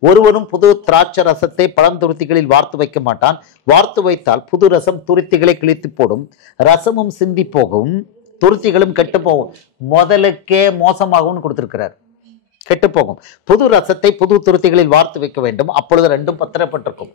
ஒருவனும் புது திராட்சை ரசத்தை பழந்துருத்திகளில் வார்த்து வைக்க மாட்டான். வார்த்து வைத்தால் புது ரசம் துருத்திகளை கிழித்து போடும். ரசமும் சிந்தி போகும், துருத்திகளும் கெட்டு போகும். முதலுக்கே மோசமாகும்னு கொடுத்திருக்கிறார். கெட்டு போகும். புது ரசத்தை புது துருத்திகளில் வார்த்து வைக்க வேண்டும், அப்பொழுது 2 பத்திரப்பட்டிருக்கும்.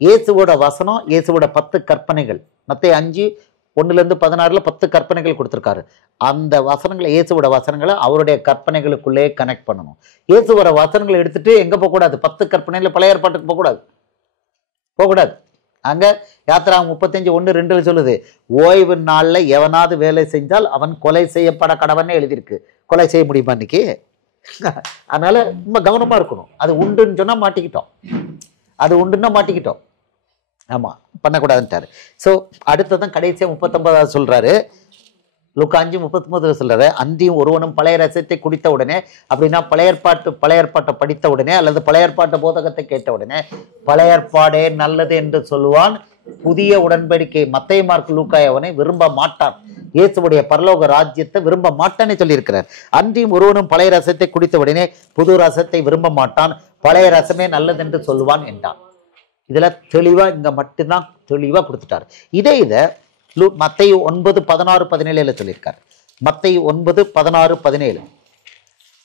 இயேசுவோட வசனம், இயேசுவோட 10 கற்பனைகள். மத்தேயு 5:1-16 10 கற்பனைகள் கொடுத்திருக்காரு. அந்த வசனங்களை, இயேசுவோட வசனங்களை அவருடைய கற்பனைகளுக்குள்ளே கனெக்ட் பண்ணணும். இயேசுவோட வசனங்களை எடுத்துட்டு எங்க போகக்கூடாது? 10 கற்பனைகள் பழைய ஏற்பாட்டுக்கு போகக்கூடாது. அங்க யாத்திரா 35:1-2 சொல்லுது, ஓய்வு நாள்ல எவனாவது வேலை செஞ்சால் அவன் கொலை செய்யப்பட கடவனே எழுதியிருக்கு. கொலை செய்ய முடியுமா இன்னைக்கு? அதனால ரொம்ப கவனமா இருக்கணும். அது உண்டுன்னு சொன்னா மாட்டிக்கிட்டோம். ஆமா, பண்ணக்கூடாதுன்ட்டாரு. ஸோ அடுத்ததான் கடைசியா 39 சொல்றாரு. லூக்கா 5:39 சொல்றாரு, அந்தியும் ஒருவனும் பழைய ரசத்தை குடித்த உடனே, அப்படின்னா பழைய ஏற்பாட்டை படித்த உடனே அல்லது பழைய ஏற்பாட்டு போதகத்தை கேட்ட உடனே பழைய ஏற்பாடே நல்லது என்று சொல்லுவான். புதிய உடன்படிக்கை மத்தேயு மார்க்கு லூக்கா அவனை விரும்ப மாட்டான். இயேசுடைய பரலோக ராஜ்யத்தை விரும்ப மாட்டானே சொல்லியிருக்கிறார். அன்றியும் ஒருவனும் பழைய ரசத்தை குடித்த உடனே புது ரசத்தை விரும்ப மாட்டான். பழைய ரசமே நல்லது என்று சொல்லுவான் என்றான். இதுல தெளிவா இங்க மட்டும்தான் தெளிவா கொடுத்துட்டாரு. இதை மத்தேயு 9:16-17 சொல்லியிருக்காரு. மத்தேயு 9:16-17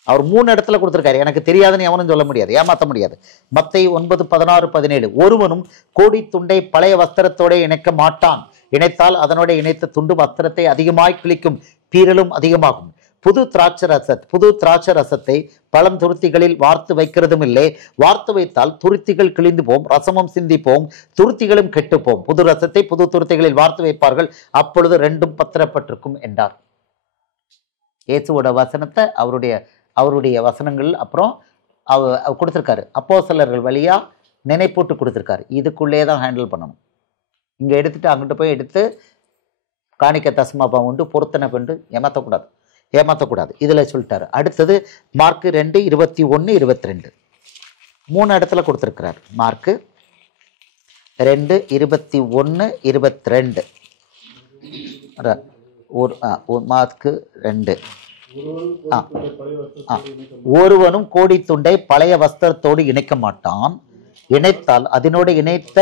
அவர் 3 இடத்துல கொடுத்திருக்காரு. எனக்கு தெரியாதுன்னு எவனும் சொல்ல முடியாது, ஏமாற்ற முடியாது. மத்தேயு 9:16-17 ஒருவனும் கோடி துண்டை பழைய வஸ்திரத்தோட இணைக்க மாட்டான். இணைத்தால் அதனோட இணைத்த துண்டு வஸ்திரத்தை அதிகமாய் கிழிக்கும், பீறலும் அதிகமாகும். புது திராட்சை ரசத்தை பழம் துருத்திகளில் வார்த்து வைக்கிறதும் இல்லை. வார்த்து வைத்தால் துருத்திகள் கிழிந்து போம், ரசமும் சிந்தி போம், துருத்திகளும் கெட்டு போம். புது ரசத்தை புது துருத்திகளில் வார்த்து வைப்பார்கள், அப்பொழுது 2 பத்திரப்பட்டிருக்கும் என்றார். இயேசுவோட வசனத்தை அவருடைய வசனங்கள் அப்புறம் கொடுத்திருக்காரு. அப்போஸ்தலர்கள் வழியா நினைப்பூட்டு கொடுத்திருக்காரு. இதுக்குள்ளே தான் ஹேண்டில் பண்ணணும். இங்கே எடுத்துட்டு அங்கிட்ட போய் எடுத்து காணிக்க தசமாபம் உண்டு பொருத்தனை கொண்டு ஏமாற்றக்கூடாது இதில் சொல்லிட்டாரு. அடுத்தது மார்க்கு 2:21-22 3 இடத்துல கொடுத்துருக்கிறார். Mark 2:21-22 mark 2. ஒருவனும் கோடி துண்டை பழைய வஸ்திரத்தோடு இணைக்க மாட்டான், இணைத்தால் அதனோடு இணைத்த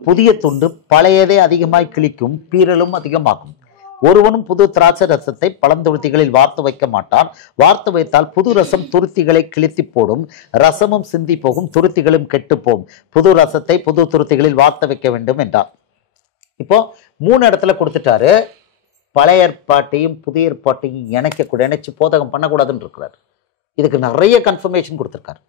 புதிய துண்டு பழையதை அதிகமாய் கிழிக்கும், பீறலும் அதிகமாகும். ஒருவனும் புது திராட்சை ரசத்தை பழந்துருத்திகளில் வார்த்து வைக்க மாட்டான், வார்த்து வைத்தால் புது ரசம் துருத்திகளை கிழித்து போடும், ரசமும் சிந்தி போகும், துருத்திகளும் கெட்டு போகும். புது ரசத்தை புது துருத்திகளில் வார்த்து வைக்க வேண்டும் என்றார். இப்போ 3 இடத்துல கொடுத்துட்டாரு. பழைய ஏற்பாட்டையும் புதிய ஏற்பாட்டையும் இணைச்சு போதகம் பண்ணக்கூடாதுன்னு இருக்கிறார். இதுக்கு நிறைய கன்ஃபர்மேஷன் கொடுத்துருக்காரு.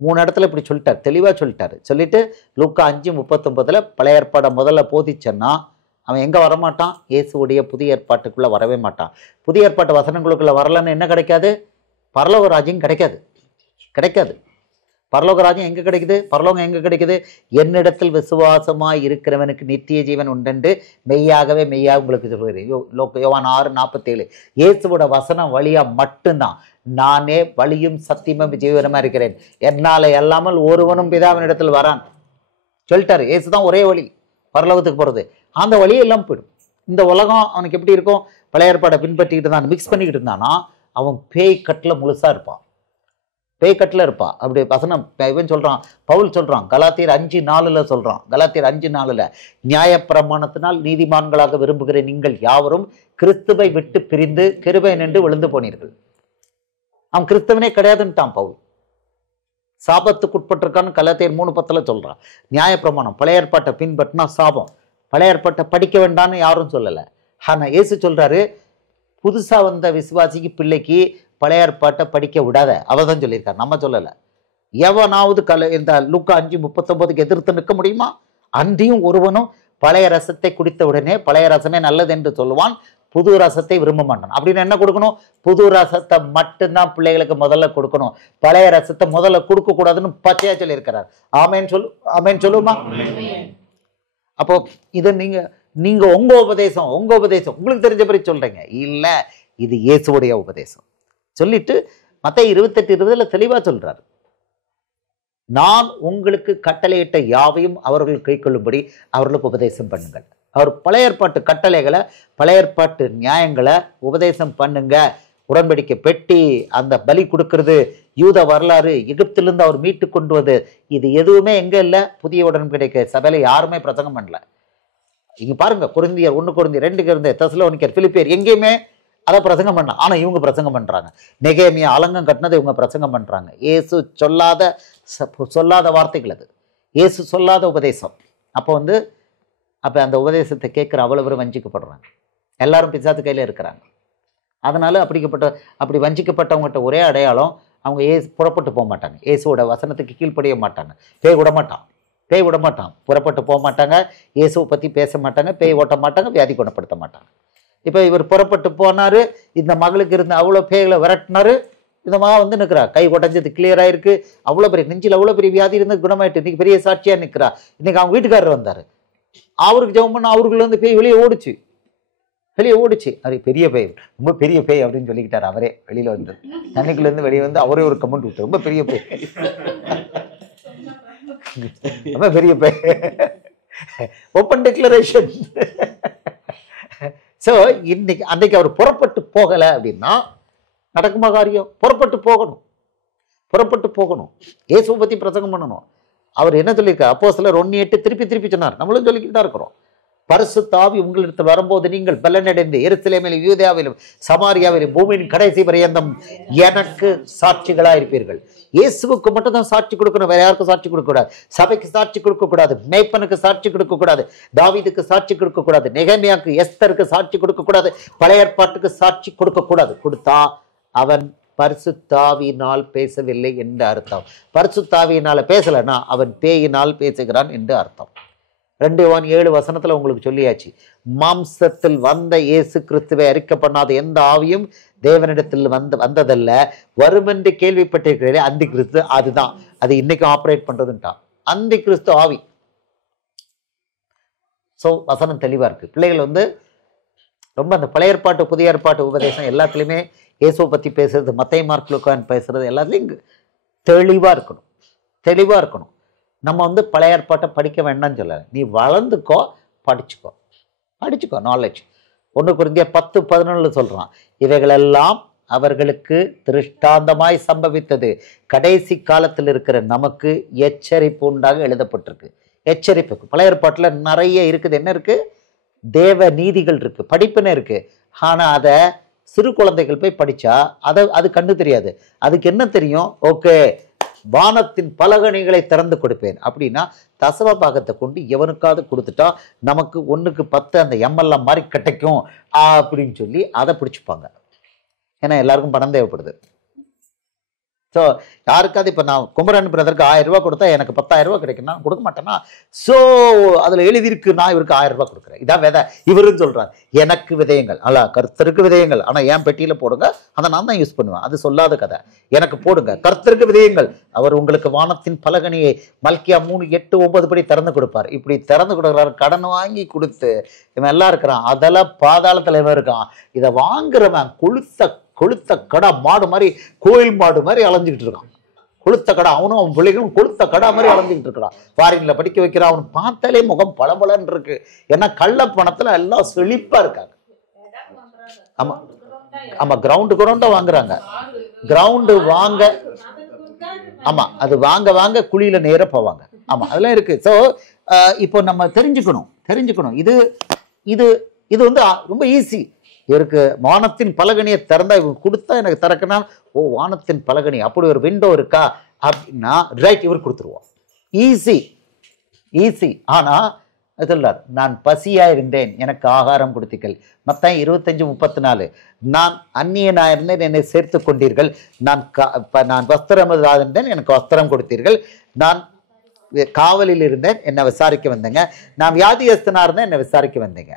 3 இடத்துல இப்படி சொல்லிட்டார், தெளிவாக சொல்லிட்டாரு. சொல்லிட்டு லூக்கா 5:39 பழைய ஏற்பாடை முதல்ல போதிச்சேன்னா அவன் எங்கே வரமாட்டான்? இயேசுடைய புதிய ஏற்பாட்டுக்குள்ளே வரவே மாட்டான். புதிய ஏற்பாட்டு வசனங்களுக்குள்ளே வரலன்னு என்ன கிடைக்காது? பரலோக ராஜ்யம் கிடைக்காது. பரலோக ராஜ்யம் எங்கே கிடைக்குது? பரலோகம் எங்கே கிடைக்குது? என்னிடத்தில் விசுவாசமாய் இருக்கிறவனுக்கு நித்திய ஜீவன் உண்டென்று மெய்யாகவே உங்களுக்கு சொல்கிறேன். யோவான் 6:47 இயேசுவோட வசனம் வழியா மட்டும்தான் நானே வழியும் சத்தியமும் ஜீவனமா இருக்கிறேன், என்னால எல்லாமல் ஒருவனும் பிதாவினிடத்தில் வரான் சொல்லிட்டாரு. இயேசு தான் ஒரே வழி பரலோகத்துக்கு போகிறது. அந்த வழியே எல்லாம் போயிடும். இந்த உலகம் அவனுக்கு எப்படி இருக்கும்? பழைய ஏற்பாடை பின்பற்றிக்கிட்டு தான் மிக்ஸ் பண்ணிக்கிட்டு இருந்தானா அவன் பேய் கட்டில் முழுசா இருப்பான். அப்படி வசனம் இவன் சொல்றான், பவுல் சொல்றான், கலாத்தியர் 5:4 சொல்றான். கலாத்தியர் 5:4 நியாயப்பிரமாணத்தினால் நீதிமான்களாக விரும்புகிற நீங்கள் யாவரும் கிறிஸ்துவை விட்டு பிரிந்து கிருபை நின்று விழுந்து போனீர்கள். அவன் கிறிஸ்தவனே கிடையாதுன்ட்டான் பவுல். சாபத்துக்குட்பட்டிருக்கான்னு கலாத்தியர் 3:10 சொல்றான். நியாயப்பிரமாணம் பழைய ஏற்பாட்டை பின்பற்றினா சாபம். பழைய ஏற்பாட்டை படிக்க வேண்டாம்னு யாரும் சொல்லலை. ஆனா இயேசு சொல்றாரு, புதுசா வந்த விசுவாசிக்கு பிள்ளைக்கு பழைய ஏற்பாட்டை படிக்க விடாத. அவர் தான் சொல்லியிருக்காரு, நம்ம சொல்லலை. எவனாவது இந்த லூக்கா 5:39 எதிர்த்து நிற்க முடியுமா? அன்றியும் ஒருவனும் பழைய ரசத்தை குடித்த உடனே பழைய ரசமே நல்லது என்று சொல்லுவான், புது ரசத்தை விரும்ப மாட்டான். அப்படின்னு என்ன கொடுக்கணும்? புது ரசத்தை மட்டும்தான் பிள்ளைகளுக்கு முதல்ல கொடுக்கணும், பழைய ரசத்தை முதல்ல கொடுக்க கூடாதுன்னு பச்சையா சொல்லியிருக்கிறார். ஆமேன் சொல்லுமா? அப்போ இதை நீங்க உங்க உபதேசம் உங்களுக்கு தெரிஞ்சபடி சொல்றீங்க இல்ல, இது இயேசுவுடைய உபதேசம் சொல்லிட்டு மத்தேயு 28:20 தெளிவா சொல்றாரு, நான் உங்களுக்கு கட்டளையிட்ட யாவையும் அவர்கள் கைக்கொள்ளும்படி அவர்களுக்கு உபதேசம் பண்ணுங்கள். அவர் பழைய ஏற்பாட்டு கட்டளைகளை பழைய ஏற்பாட்டு நியாயங்களை உபதேசம் பண்ணுங்க. உடன்படிக்கை பெட்டி, அந்த பலி கொடுக்கறது, யூத வரலாறு, எகிப்திலிருந்து அவர் மீட்டு கொண்டு வது, இது எதுவுமே எங்க இல்லை? புதிய உடன்படிக்கை சபையில யாருமே பிரசங்கம் பண்ணல. இங்க பாருங்க, கொரிந்தியர் 1 கொரிந்தியர் 2 கொரிந்தியர் தெசலோனிக்கர் பிலிப்பியர் எங்கேயுமே அதை பிரசங்கம் பண்ணலாம். ஆனா இவங்க பிரசங்கம் பண்றாங்க. நெகேமியா அலங்கம் கட்டினதை இவங்க பிரசங்கம் பண்றாங்க. இயேசு சொல்லாத வார்த்தைகள், அது இயேசு சொல்லாத உபதேசம். அப்போ அந்த உபதேசத்தை கேட்குற அவ்வளவு பேரும் வஞ்சிக்கப்படுறாங்க. எல்லாரும் பிசாத்து கையில இருக்கிறாங்க. அதனால அப்படி வஞ்சிக்கப்பட்டவங்ககிட்ட ஒரே அடையாளம், அவங்க புறப்பட்டு போக மாட்டாங்க. இயேசுவோட வசனத்துக்கு கீழ்ப்படிய மாட்டாங்க. பேய் விட மாட்டான், புறப்பட்டு போக மாட்டாங்க, இயேசுவை பற்றி பேச மாட்டாங்க, பேய் ஓட்ட மாட்டாங்க, வியாதி குணப்படுத்த மாட்டாங்க. இப்போ இவர் புறப்பட்டு போனாரு, இந்த மகளுக்கு இருந்த அவ்வளோ பேய்களை விரட்டினாரு, இந்த மகன் நிற்கிறா, கை உடஞ்சது கிளியராக இருக்கு, அவ்வளோ பெரிய நெஞ்சில் அவ்வளோ பெரிய வியாதி இருந்து குணமாயிட்டு இன்னைக்கு பெரிய சாட்சியாக நிற்கிறா. இன்னைக்கு அவங்க வீட்டுக்காரர் வந்தார், அவருக்கு ஜெபம் பண்ண அவருக்குள்ள பேய் வெளியே ஓடிச்சு. அது பெரிய பேய், ரொம்ப பெரிய பேய் அப்படின்னு சொல்லிக்கிட்டார். அவரே வெளியில வந்து தண்ணிக்குள்ளேருந்து வெளியே வந்து அவரே ஒரு கமெண்ட் விட்டார், ரொம்ப பெரிய பேய், ரொம்ப பெரிய பேய், ஓப்பன் டிக்ளரேஷன். ஸோ அன்னைக்கு அவர் புறப்பட்டு போகலை அப்படின்னா நடக்குமா காரியம்? புறப்பட்டு போகணும், இயேசுவை பற்றி பிரசங்கம் பண்ணணும். அவர் என்ன சொல்லியிருக்கார்? அப்போஸ்தலர் 1:8 திருப்பி சொன்னார். நம்மளும் சொல்லிக்கிட்டு தான் இருக்கிறோம். பரிசுத்த ஆவி உங்களிடத்தில் வரும்போது நீங்கள் பலனடைந்து எருசலேமிலும் யூதேயாவிலும் சமாரியாவிலும் பூமியின் கடைசி பரியந்தம் எனக்கு சாட்சிகளா இருப்பீர்கள். இயேசுவுக்கு மட்டும் தான் சாட்சி கொடுக்கணும், வேற யாருக்கும் சாட்சி கொடுக்க கூடாது. சபைக்கு சாட்சி கொடுக்க கூடாது, மேய்ப்பனுக்கு சாட்சி கொடுக்க கூடாது, தாவீதுக்கு சாட்சி கொடுக்க கூடாது, நெகேமியாவுக்கு எஸ்தருக்கு சாட்சி கொடுக்க கூடாது, பழைய ஏற்பாட்டுக்கு சாட்சி கொடுக்க கூடாது. கொடுத்தா அவன் பரிசுத்தாவியினால் பேசவில்லை என்று அர்த்தம். பரிசுத்தாவியினால பேசலைன்னா அவன் பேயினால் பேசுகிறான் என்று அர்த்தம். 2 யோவான் 7 உங்களுக்கு சொல்லியாச்சு. மாம்சத்தில் வந்த இயேசு கிறிஸ்துவை அறிக்கை பண்ணாத எந்த ஆவியும் தேவனிடத்தில் வந்ததல்ல, வருமென்று கேள்விப்பட்டிருக்கிறே அந்தி கிறிஸ்து, அதுதான் அது இன்னைக்கும் ஆப்ரேட் பண்றதுன்ட்டான். அந்தி கிறிஸ்து ஆவி ஸோ வசனம் தெளிவாக இருக்குது. பிள்ளைகள் வந்து ரொம்ப அந்த பழைய ஏற்பாட்டு புதிய ஏற்பாட்டு உபதேசம் எல்லாத்துலேயுமே இயேசுவை பற்றி பேசுறது, மத்தேயு மார்க்கு லூக்கா பேசுறது எல்லாத்துலேயும் தெளிவாக இருக்கணும், தெளிவாக இருக்கணும். நம்ம வந்து பழைய ஏற்பாட்டை படிக்க வேண்டாம்னு சொல்லலை, நீ வளர்ந்துக்கோ, படிச்சுக்கோ, நாலேஜ். 1 கொரிந்தியர் 10:11 சொல்கிறான், இவைகளெல்லாம் அவர்களுக்கு திருஷ்டாந்தமாய் சம்பவித்தது, கடைசி காலத்தில் இருக்கிற நமக்கு எச்சரிப்பு உண்டாக எழுதப்பட்டிருக்கு. எச்சரிப்புக்கு பழைய ஏற்பாட்டில் நிறைய இருக்குது. என்ன இருக்குது? தேவ நீதிகள் இருக்குது, படிப்புன்னு இருக்குது. ஆனால் அதை சிறு குழந்தைகள் போய் படித்தா அது கண்டு தெரியாது. அதுக்கு என்ன தெரியும்? ஓகே, வானத்தின் பலகணிகளை திறந்து கொடுப்பேன் அப்படின்னா தசம பாகத்தை கொண்டு எவனுக்காவது கொடுத்துட்டா நமக்கு 1க்கு 10 அந்த எம்எல்ஏ மாதிரி கிடைக்கும் அப்படின்னு சொல்லி அதை பிடிச்சிப்பாங்க. ஏன்னா எல்லாருக்கும் பணம் தேவைப்படுது. ஸோ யாருக்காவது இப்போ நான் குமரன் பிரதருக்கு 1000 ரூபா கொடுத்தா எனக்கு 10,000 ரூபா கிடைக்கும், நான் கொடுக்க மாட்டேன்னா, ஸோ அதில் எழுதியிருக்கு நான் இவருக்கு 1000 ரூபா கொடுக்குறேன், இதான் விதை. இவருன்னு சொல்கிறார், எனக்கு விதையுங்கள், அல்ல கர்த்தருக்கு விதையுங்கள், ஆனால் என் பெட்டியில் போடுங்க, அதை நான் தான் யூஸ் பண்ணுவேன், அது சொல்லாத கதை. எனக்கு போடுங்க, கர்த்தருக்கு விதையுங்கள், அவர் உங்களுக்கு வானத்தின் பலகணியை மல்கியா 3:8-9 படி திறந்து கொடுப்பார். இப்படி திறந்து கொடுக்குறாரு. கடன் வாங்கி கொடுத்து இவன் எல்லாம் இருக்கிறான், அதெல்லாம் பாதாளத்தில் இவன் இருக்கான். இதை வாங்குறவன் கொளுத்த கடை மாடு மாதிரி, கோயில் மாடு மாதிரி அலைஞ்சிக்கிட்டு இருக்கான். கொளுத்த கடை, அவனும் அவன் பிள்ளைகளும் கொளுத்த கடை மாதிரி அலைஞ்சிக்கிட்டு இருக்கிறான். ஃபாரின்ல படிக்க வைக்கிறான். அவன் பார்த்தாலே முகம் பளபளன்னு இருக்கு. ஏன்னா கள்ள பணத்துல எல்லாம் செழிப்பா இருக்காங்க. ஆமா ஆமா, கிரவுண்டு வாங்குறாங்க. கிரவுண்டு வாங்க, ஆமா, அது வாங்க குழியில நேர போவாங்க. ஆமா, அதெல்லாம் இருக்கு. ஸோ இப்போ நம்ம தெரிஞ்சுக்கணும். இது இது இது வந்து ரொம்ப ஈஸி. இவருக்கு வானத்தின் பலகணியை திறந்தா, இவங்க கொடுத்தா எனக்கு திறக்கனா, ஓ வானத்தின் பலகணி அப்படி ஒரு விண்டோ இருக்கா அப்படின்னா ரைட், இவர் கொடுத்துருவோம். ஈஸி. ஆனா சொல்றார், நான் பசியா இருந்தேன், எனக்கு ஆகாரம் கொடுத்தீர்கள். மத்தேயு 25:34, நான் அந்நியனா இருந்தேன், என்னை சேர்த்து கொண்டீர்கள். நான் வஸ்திரமில்லாத இருந்தேன், எனக்கு வஸ்திரம் கொடுத்தீர்கள். நான் காவலில் இருந்தேன், என்னை விசாரிக்க வந்தேங்க. நான் வியாதியஸ்தனா இருந்தேன், என்னை விசாரிக்க வந்தீங்க.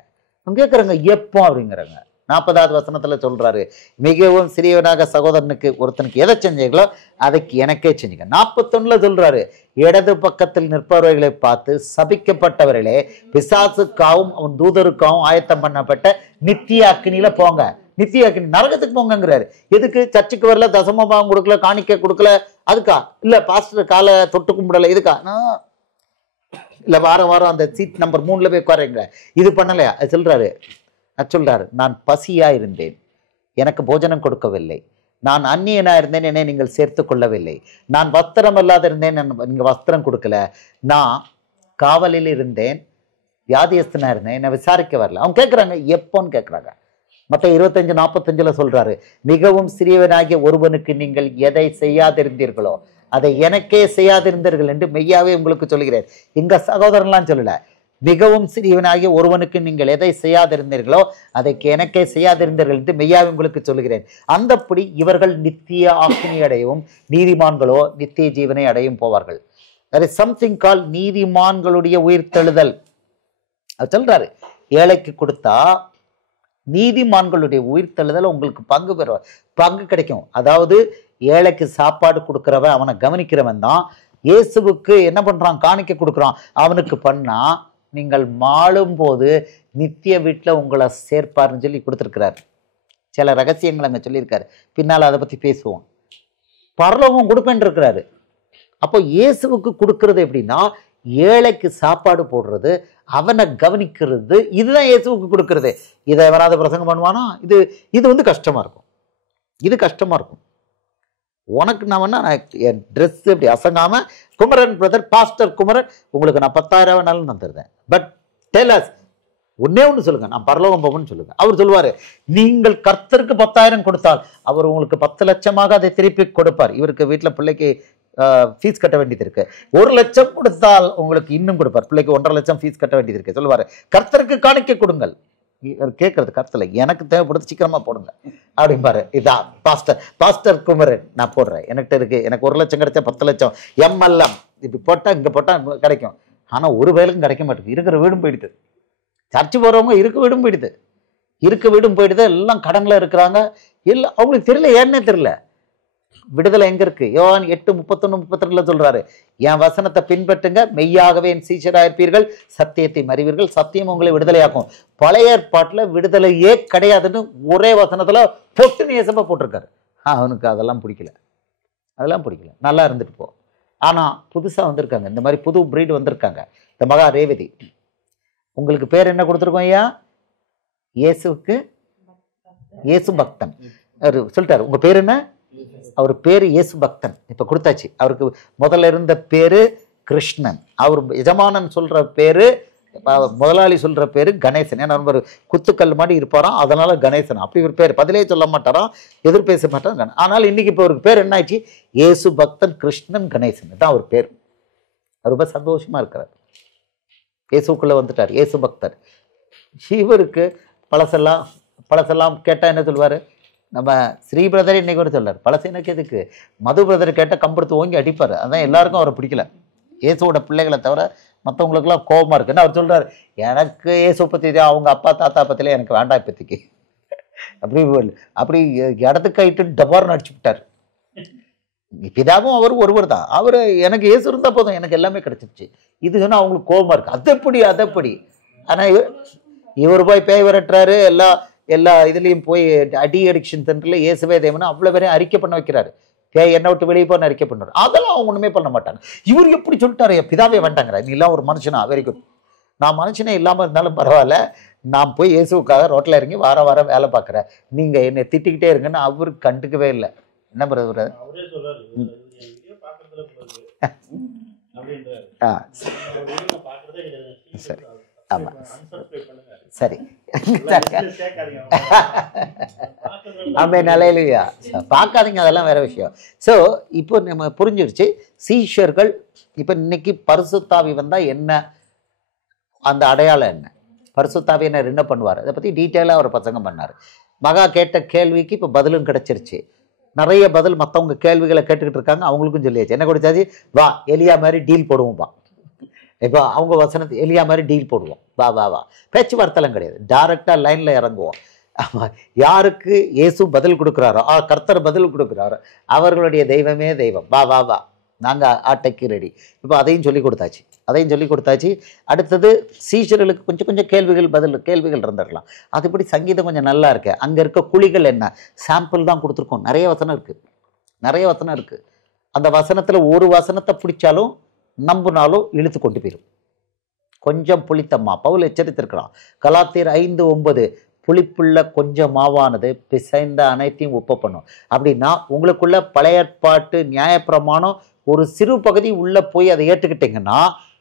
கேட்குறாங்க எப்போ அப்படிங்கிறாங்க. 40வது வசனத்துல சொல்றாரு, மிகவும் சிறியவனாக சகோதரனுக்கு ஒருத்தனுக்கு எதை செஞ்சீங்களோ அதுக்கு எனக்கே செஞ்சீங்க. 41ல சொல்றாரு, இடது பக்கத்தில் நிற்பவர்களை பார்த்து சபிக்கப்பட்டவர்களே, பிசாசுக்காகவும் அவன் தூதருக்காகவும் ஆயத்தம் பண்ணப்பட்ட நித்திய அக்கினியில போங்க. நித்திய அக்கினி, நரகத்துக்கு போங்கிறாரு. எதுக்கு? சர்ச்சுக்கு வரல, தசமபாகம் கொடுக்கல, காணிக்கை கொடுக்கல, அதுக்கா? இல்ல பாஸ்டர் காலை தொட்டு கும்பிடல, இதுக்கா? இல்ல வாரம் அந்த சீட் நம்பர் 3ல போய் உட்காருங்க, இது பண்ணலையா? சொல்றாரு, நான் பசியா இருந்தேன், எனக்கு போஜனம் கொடுக்கவில்லை. நான் அந்நியனா இருந்தேன், என்னை நீங்கள் சேர்த்து கொள்ளவில்லை. நான் வஸ்திரம் இல்லாத இருந்தேன், நீங்க வஸ்திரம் கொடுக்கல. நான் காவலில் இருந்தேன், வியாதியஸ்தனா இருந்தேன், என்னை விசாரிக்க வரல. அவங்க கேட்குறாங்க எப்போன்னு கேட்குறாங்க. மத்தேயு 25:45 சொல்றாரு, மிகவும் சிறியவனாகிய ஒருவனுக்கு நீங்கள் எதை செய்யாதிருந்தீர்களோ அதை எனக்கே செய்யாதிருந்தீர்கள் என்று மெய்யாவே உங்களுக்கு சொல்கிறேன். எங்க சகோதரன்லாம் சொல்லல, மிகவும் சிறியவனாகிய ஒருவனுக்கு நீங்கள் எதை செய்யாதிருந்தீர்களோ அதை எனக்கே செய்யாதிருந்தீர்கள் என்று மெய்யாவே உங்களுக்கு சொல்கிறேன். அந்தப்படி இவர்கள் நித்திய ஆக்கினை அடையவும் நீதிமான்களோ நித்திய ஜீவனை அடையும் போவார்கள். there is something called நீதிமான்களுடைய உயிர்த்தெழுதல். அது சொல்றாரு, ஏழைக்கு கொடுத்தா நீதிமான்களுடைய உயிர்த்தெழுதல் உங்களுக்கு பங்கு கிடைக்கும். அதாவது ஏழைக்கு சாப்பாடு கொடுக்கிறவன், அவனை கவனிக்கிறவன் தான் இயேசுவுக்கு என்ன பண்றான்? காணிக்கை கொடுக்குறான். அவனுக்கு பண்ணா நீங்கள் மாளும் போது நித்திய வீட்டில் உங்களை சேர்ப்பாருன்னு சொல்லி கொடுத்துருக்கிறார். சில ரகசியங்கள் அங்கே சொல்லியிருக்காரு, பின்னால் அதை பற்றி பேசுவோம். பரலோகம் கொடுப்பேன் இருக்கிறாரு. அப்போ இயேசுவுக்கு கொடுக்கறது எப்படின்னா, ஏழைக்கு சாப்பாடு போடுறது, அவனை கவனிக்கிறது, இதுதான் இயேசுவுக்கு கொடுக்கறது. இதை எவராது பிரசங்கம் பண்ணுவானா? இது வந்து கஷ்டமா இருக்கும். இது கஷ்டமா இருக்கும். உனக்கு நான் வேணா என் ட்ரெஸ் இப்படி அசங்காம, குமரன் பிரதர், பாஸ்டர் குமரன், உங்களுக்கு நான் 10,000 வேணாலும் நான் தருவேன். பட் டெல் அஸ், ஒன்னே ஒன்று சொல்லுங்க, நான் பரலோகம் போவேன்னு சொல்லுங்க. அவர் சொல்லுவாரு, நீங்கள் கர்த்தருக்கு 10,000 கொடுத்தால் அவர் உங்களுக்கு 10 லட்சமாக அதை திருப்பி கொடுப்பார். இவருக்கு வீட்டில் பிள்ளைக்கு ஃபீஸ் கட்ட வேண்டியது இருக்கு. 1 லட்சம் கொடுத்தால் உங்களுக்கு இன்னும் கொடுப்பார். பிள்ளைக்கு 1.5 லட்சம் ஃபீஸ் கட்ட வேண்டியது இருக்கு. சொல்லுவாரு, கர்த்தருக்கு காணிக்கை கொடுங்கள். கேட்கறது கருத்துல, எனக்கு தேவைப்படுது, சீக்கிரமா போடுங்க அப்படிம்பாரு. இதான் பாஸ்டர் குமரன், நான் போடுறேன், என்கிட்ட இருக்கு, எனக்கு 1 லட்சம் கிடைச்சா 10 லட்சம் எம்எல்எம் இப்படி போட்டா இங்க போட்டா கிடைக்கும். ஆனா ஒரு வேலைக்கும் கிடைக்க மாட்டேங்குது. இருக்கிற வீடும் போயிடுது. சர்ச்சு போறவங்க இருக்க வீடும் போயிடுது. எல்லாம் கடன்ல இருக்கிறாங்க. இல்லை, அவங்களுக்கு தெரியல, ஏன்னே தெரியல. விடுதலை எங்க இருக்கு? யோவான் 8:31-32 சொல்றாரு, என் வசனத்தை பின்பற்றுங்க, மெய்யாகவே என் சீஷராக இருப்பீர்கள், சத்தியத்தை அறிவீர்கள், சத்தியம் உங்களை விடுதலையாக்கும். பழைய ஏற்பாட்டுல விடுதலையே கிடையாதுன்னு ஒரே வசனத்துல பொட்டுன்னு ஏசப்பா போட்டிருக்காரு. அவனுக்கு அதெல்லாம் பிடிக்கல, அதெல்லாம் பிடிக்கல. நல்லா இருந்துட்டு போ. ஆனா புதுசா வந்திருக்காங்க, இந்த மாதிரி புது பிரீடு வந்திருக்காங்க. இந்த மகா ரேவதி, உங்களுக்கு பேர் என்ன கொடுத்துருக்கோம் ஐயா? இயேசுவுக்கு இயேசு பக்தன். அவர் சொல்லிட்டாரு, உங்க பேர் என்ன? அவர் பேரு இயேசு பக்தன். இப்ப கொடுத்தாச்சு. அவருக்கு முதல்ல இருந்த பேரு கிருஷ்ணன். அவர் எஜமானன் சொல்ற பேரு, முதலாளி சொல்ற பேரு கணேசன். ஏன்னா ஒரு குத்துக்கல் மாதிரி இருப்பாராம், அதனால கணேசன். அப்படி ஒரு பேர் பதிலே சொல்ல மாட்டாராம், எதிர் பேச மாட்டாராம். ஆனால் இன்னைக்கு இப்போ அவருக்கு பேர் என்ன ஆயிடுச்சு? இயேசு பக்தன் கிருஷ்ணன் கணேசன் தான் அவர் பேர். அவர் ரொம்ப சந்தோஷமா இருக்கிறார், இயேசுக்குள்ள வந்துட்டார், இயேசு பக்தர். இவருக்கு பழசெல்லாம் கேட்டா என்ன சொல்லுவாரு? நம்ம ஸ்ரீ பிரதர் இன்னைக்கு கூட சொல்றாரு, பழசு எனக்கு எதுக்கு? மது பிரதர் கேட்டால் கம்பெடுத்து ஓங்கி அடிப்பார். அதான் எல்லாருக்கும் அவரை பிடிக்கல, இயேசுவோட பிள்ளைகளை தவிர மற்றவங்களுக்குலாம் கோபமா இருக்குன்னு அவர் சொல்றாரு. எனக்கு இயேசு பத்தி அவங்க அப்பா தாத்தா பத்திலே எனக்கு வேண்டாம் இப்பத்திக்கு. அப்படி இடத்துக்கு ஆயிட்டு டபார்னு அடிச்சு விட்டார். பிதாவும் அவர் ஒருவர் தான். அவர் எனக்கு இயேசு இருந்தா போதும், எனக்கு எல்லாமே கிடைச்சிருச்சு. இது சொன்னா அவங்களுக்கு கோபமா இருக்கு. அதப்படி ஆனா இவர் போய் பேய் விரட்டுறாரு. எல்லா இதுலயும் போய் அடி அடிக்ஷன் சென்டர்ல இயேசுவே தேவனா அவ்வளவு பேரையும் அறிக்கை பண்ண வைக்கிறாரு. பேய் என்ன விட்டு வெளியே போன அறிக்கை பண்ணுறாரு. அதெல்லாம் அவங்க ஒண்ணுமே பண்ண மாட்டாங்க. இவர் எப்படி சொல்லிட்டாரு, பிதாவே வேண்டாங்கிறார். நீ எல்லாம் ஒரு மனுஷனா? Very good. நான் மனுஷனே இல்லாம இருந்தாலும் பரவாயில்ல, நான் போய் இயேசுக்காக ரோட்ல இறங்கி வாரம் வேலை பார்க்குறேன், நீங்க என்னை திட்டிக்கிட்டே இருங்கன்னு அவரு கண்டுக்கவே இல்லை. என்ன பிரதர்? சரி, ஆமா, சரி. நிலையிலையா பார்க்காதீங்க, அதெல்லாம் வேற விஷயம். ஸோ இப்போ நம்ம புரிஞ்சிருச்சு, சீஷர்கள் இப்போ இன்னைக்கு பரிசுத்தாவி வந்தா என்ன, அந்த அடையாளம் என்ன, பரிசுத்தாவியினர் என்ன பண்ணுவார், அதை பத்தி டீட்டெயிலாக அவர் பசங்க பண்ணார். மகா கேட்ட கேள்விக்கு இப்போ பதிலும் கிடைச்சிருச்சு. நிறைய பதில் மற்றவங்க கேள்விகளை கேட்டுக்கிட்டு இருக்காங்க, அவங்களுக்கும் சொல்லியாச்சு. என்ன கொடுத்தாச்சு? வா எலியா மாதிரி டீல் போடுவோம், வா. இப்போ அவங்க வசனத்தை எலியா மாதிரி டீல் போடுவோம், வா வா வா. பேச்சுவார்த்தைலாம் கிடையாது, டைரக்டா லைன்ல இறங்குவோம். யாருக்கு இயேசு பதில் கொடுக்குறாரோ, கர்த்தர் பதில் கொடுக்குறாரோ, அவர்களுடைய தெய்வமே தெய்வம், வா வா வா, நாங்க ஆட்டைக்கு ரெடி. இப்போ அதையும் சொல்லி கொடுத்தாச்சு. அடுத்தது சீஷர்களுக்கு கொஞ்சம் கேள்விகள் இருந்துடலாம். அதுபடி சங்கீதம் கொஞ்சம் நல்லா இருக்கு. அங்க இருக்க குழிகள் என்ன, சாம்பிள் தான் கொடுத்துருக்கோம். நிறைய வசனம் இருக்கு. அந்த வசனத்துல ஒரு வசனத்தை பிடிச்சாலும் நம்புனாலும் இழுத்து கொண்டு போயிடும். கொஞ்சம் புளித்தம்மா, பவுல் எச்சரித்திருக்கிறான். கலாத்தியர் 5:9, புளிப்புள்ள கொஞ்சம் மாவானது பிசைந்த அனைத்தையும் உப்பு பண்ணும். அப்படின்னா உங்களுக்குள்ள பழைய ஏற்பாட்டு நியாயப்பிரமாணம் ஒரு சிறு பகுதி உள்ள போய் அதை ஏற்றுக்கிட்டீங்கன்னா,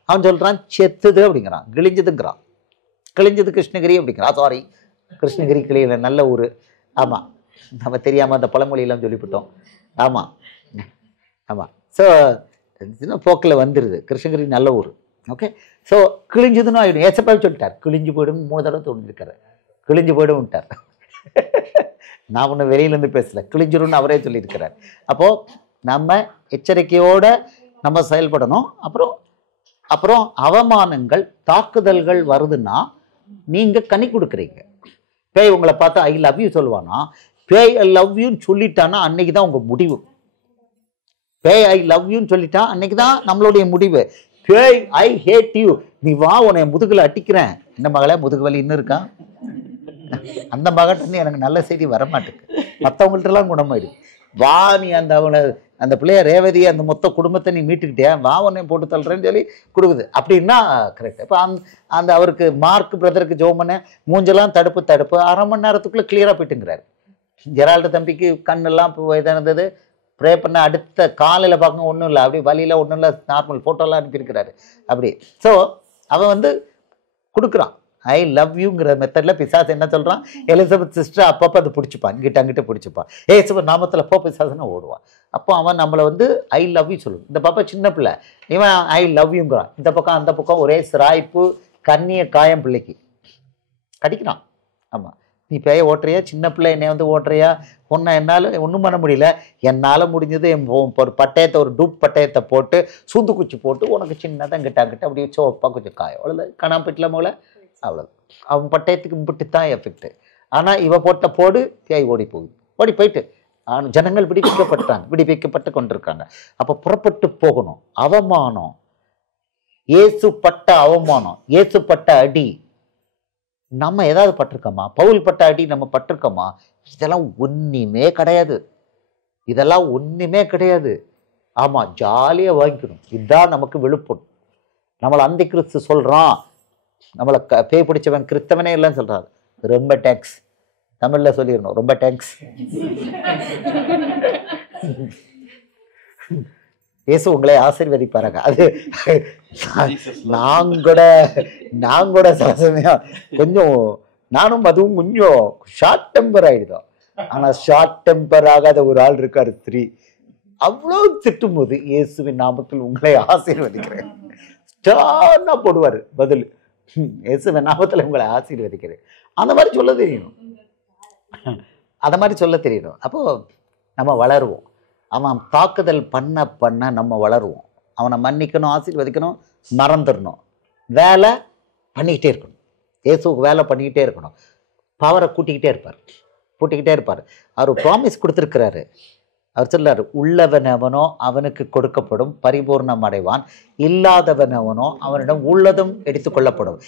அவன் சொல்றான் செத்துது அப்படிங்கிறான், கிழிஞ்சது கிருஷ்ணகிரி அப்படிங்கிறான். சாரி, கிருஷ்ணகிரி கிளியில நல்ல ஊர். ஆமா, நம்ம தெரியாம அந்த பழமொழியெல்லாம் சொல்லிவிட்டோம். ஆமா. ஸோ போக்கில் வந்துடுது, கிருஷ்ணகிரி நல்ல ஊர். ஓகே, ஸோ கிழிஞ்சதுன்னு ஆகிடும். ஏசப்பாவே சொல்லிட்டார், கிழிஞ்சு போயிடும். 3 தடவை தோணிருக்காரு, கிழிஞ்சு போயிடும் விட்டார். நான் ஒன்றும் வெளியிலேருந்து பேசல, கிழிஞ்சிடும்னு அவரே சொல்லியிருக்கிறார். அப்போ நம்ம எச்சரிக்கையோட நம்ம செயல்படணும். அப்புறம் அவமானங்கள், தாக்குதல்கள் வருதுன்னா நீங்க கனி கொடுக்குறீங்க. பேய் உங்களை பார்த்து ஐ லவ் யூ சொல்லுவானா, பேய் ஐ லவ் யூன்னு சொல்லிட்டானா அன்னைக்கு தான் உங்க முடிவு. பேய் ஐ லவ் யூன்னு சொல்லிட்டா அன்னைக்கு தான் நம்மளுடைய முடிவு. பேய் ஐ ஹேட் யூ, நீ வா உன்னை முதுகுல அட்டிக்கிறேன். என்ன மகளே, முதுகு வலி இன்னும் இருக்கா? அந்த மகட்டு எனக்கு நல்ல செய்தி வரமாட்டுக்கு, மற்றவங்கள்ட்ட எல்லாம் குணமாயிடு. வா நீ அந்த பிள்ளைய ரேவதி அந்த மொத்த குடும்பத்தை நீ மீட்டுக்கிட்டே, வா உன்னை போட்டு தள்ளுறேன்னு சொல்லி கொடுக்குது. அப்படின்னா கரெக்ட். இப்போ அந்த அவருக்கு மார்க் பிரதருக்கு ஜோம் பண்ண மூஞ்செல்லாம் தடுப்பு 1/2 மணி நேரத்துக்குள்ள கிளியரா போயிட்டுங்கிறாரு. ஜெரால்டு தம்பிக்கு கண்ணெல்லாம் இதானது, ப்ரே பண்ண அடுத்த காலையில் பார்க்க ஒன்றும் இல்லை, அப்படி வழியில் ஒன்றும் இல்லை, நார்மல் ஃபோட்டோலாம் அனுப்பியிருக்கிறாரு. அப்படி ஸோ அவன் கொடுக்குறான் ஐ லவ் யூங்கிற மெத்தடில். பிசாசு என்ன சொல்கிறான், எலிசபெத் சிஸ்டர் அப்பப்போ அதை பிடிச்சிப்பான், அங்கிட்ட பிடிச்சிப்பான். ஏசுவர் நாமத்தில் போ பிசாசுன்னு ஓடுவான். அப்போ அவன் நம்மளை ஐ லவ் யூ சொல்லுவான். இந்த பாப்பா சின்ன பிள்ளை, இவன் ஐ லவ் யூங்கிறான். இந்த பக்கம் அந்த பக்கம் ஒரே சிராய்ப்பு, கண்ணிய காயம், பிள்ளைக்கு கடிக்கிறான். ஆமாம், நீ பேய ஓட்டுறியா, சின்ன பிள்ளை என்னை ஓட்டுறியா, என்னால் ஒன்றும் பண்ண முடியல. என்னால் முடிஞ்சது ஒரு பட்டயத்தை, ஒரு டூப் பட்டயத்தை போட்டு சூந்து குச்சி போட்டு உனக்கு சின்னதாக கிட்ட அப்படி சோப்பா கொஞ்சம் காயம், அவ்வளோ காணாம போல, அவ்வளோ. அவன் பட்டயத்துக்கு முப்பிட்டு தான் எஃபெக்ட். ஆனால் இவ போட்ட போடு பேய் ஓடி போயிட்டு ஜனங்கள் விடுவிக்கப்பட்டு கொண்டிருக்காங்க. அப்போ புறப்பட்டு போகணும். அவமானம், இயேசு பட்ட அவமானம், இயேசு பட்ட அடி, நம்ம ஏதாவது பட்டிருக்கோமா? பவுல் பட்ட அடி நம்ம பட்டிருக்கோமா? இதெல்லாம் ஒன்றுமே கிடையாது. இதெல்லாம் ஒன்றுமே கிடையாது. ஆமாம், ஜாலியாக வாங்கிக்கணும். இதுதான் நமக்கு விழுப்பம். நம்மளை அந்த கிறிஸ்து சொல்கிறான், நம்மளை பேய் பிடிச்சவன் கிறிஸ்தவனே இல்லைன்னு சொல்கிறாரு. ரொம்ப டேங்க்ஸ். தமிழில் சொல்லிடணும், ரொம்ப டேங்க்ஸ். இயேசு உங்களை ஆசீர்வதிப்பாருங்க. அது நான் கூட சில சமயம் கொஞ்சம் நானும் அதுவும் கொஞ்சம் ஷார்ட் டெம்பர் ஆகிடுதோம். ஆனால் ஷார்ட் டெம்பர் ஆகாத ஒரு ஆள் இருக்காரு ஸ்ரீ. அவ்வளோ திட்டும் போது இயேசுவின் நாமத்தில் உங்களை ஆசீர்வதிக்கிறேன் ஸ்டார்னா போடுவார் பதில். இயேசுவின் நாமத்தில் உங்களை ஆசீர்வதிக்கிறேன். அந்த மாதிரி சொல்ல தெரியணும். அப்போ நம்ம வளருவோம். அவன் தாக்குதல் பண்ண நம்ம வளருவோம். அவனை மன்னிக்கணும், ஆசீர்வதிக்கணும், மறந்துடணும். வேலை பண்ணிக்கிட்டே இருக்கணும். இயேசுக்கு வேலை பண்ணிக்கிட்டே இருக்கணும். பவரை கூட்டிக்கிட்டே இருப்பார். அவர் ப்ராமிஸ் கொடுத்துருக்கிறாரு. அவர் சொல்றாரு, உள்ளவன் எவனோ அவனுக்கு கொடுக்கப்படும், பரிபூர்ணம் அடைவான். இல்லாதவன் எவனோ அவனிடம் உள்ளதும் எடுத்துக்கொள்ளப்படும்.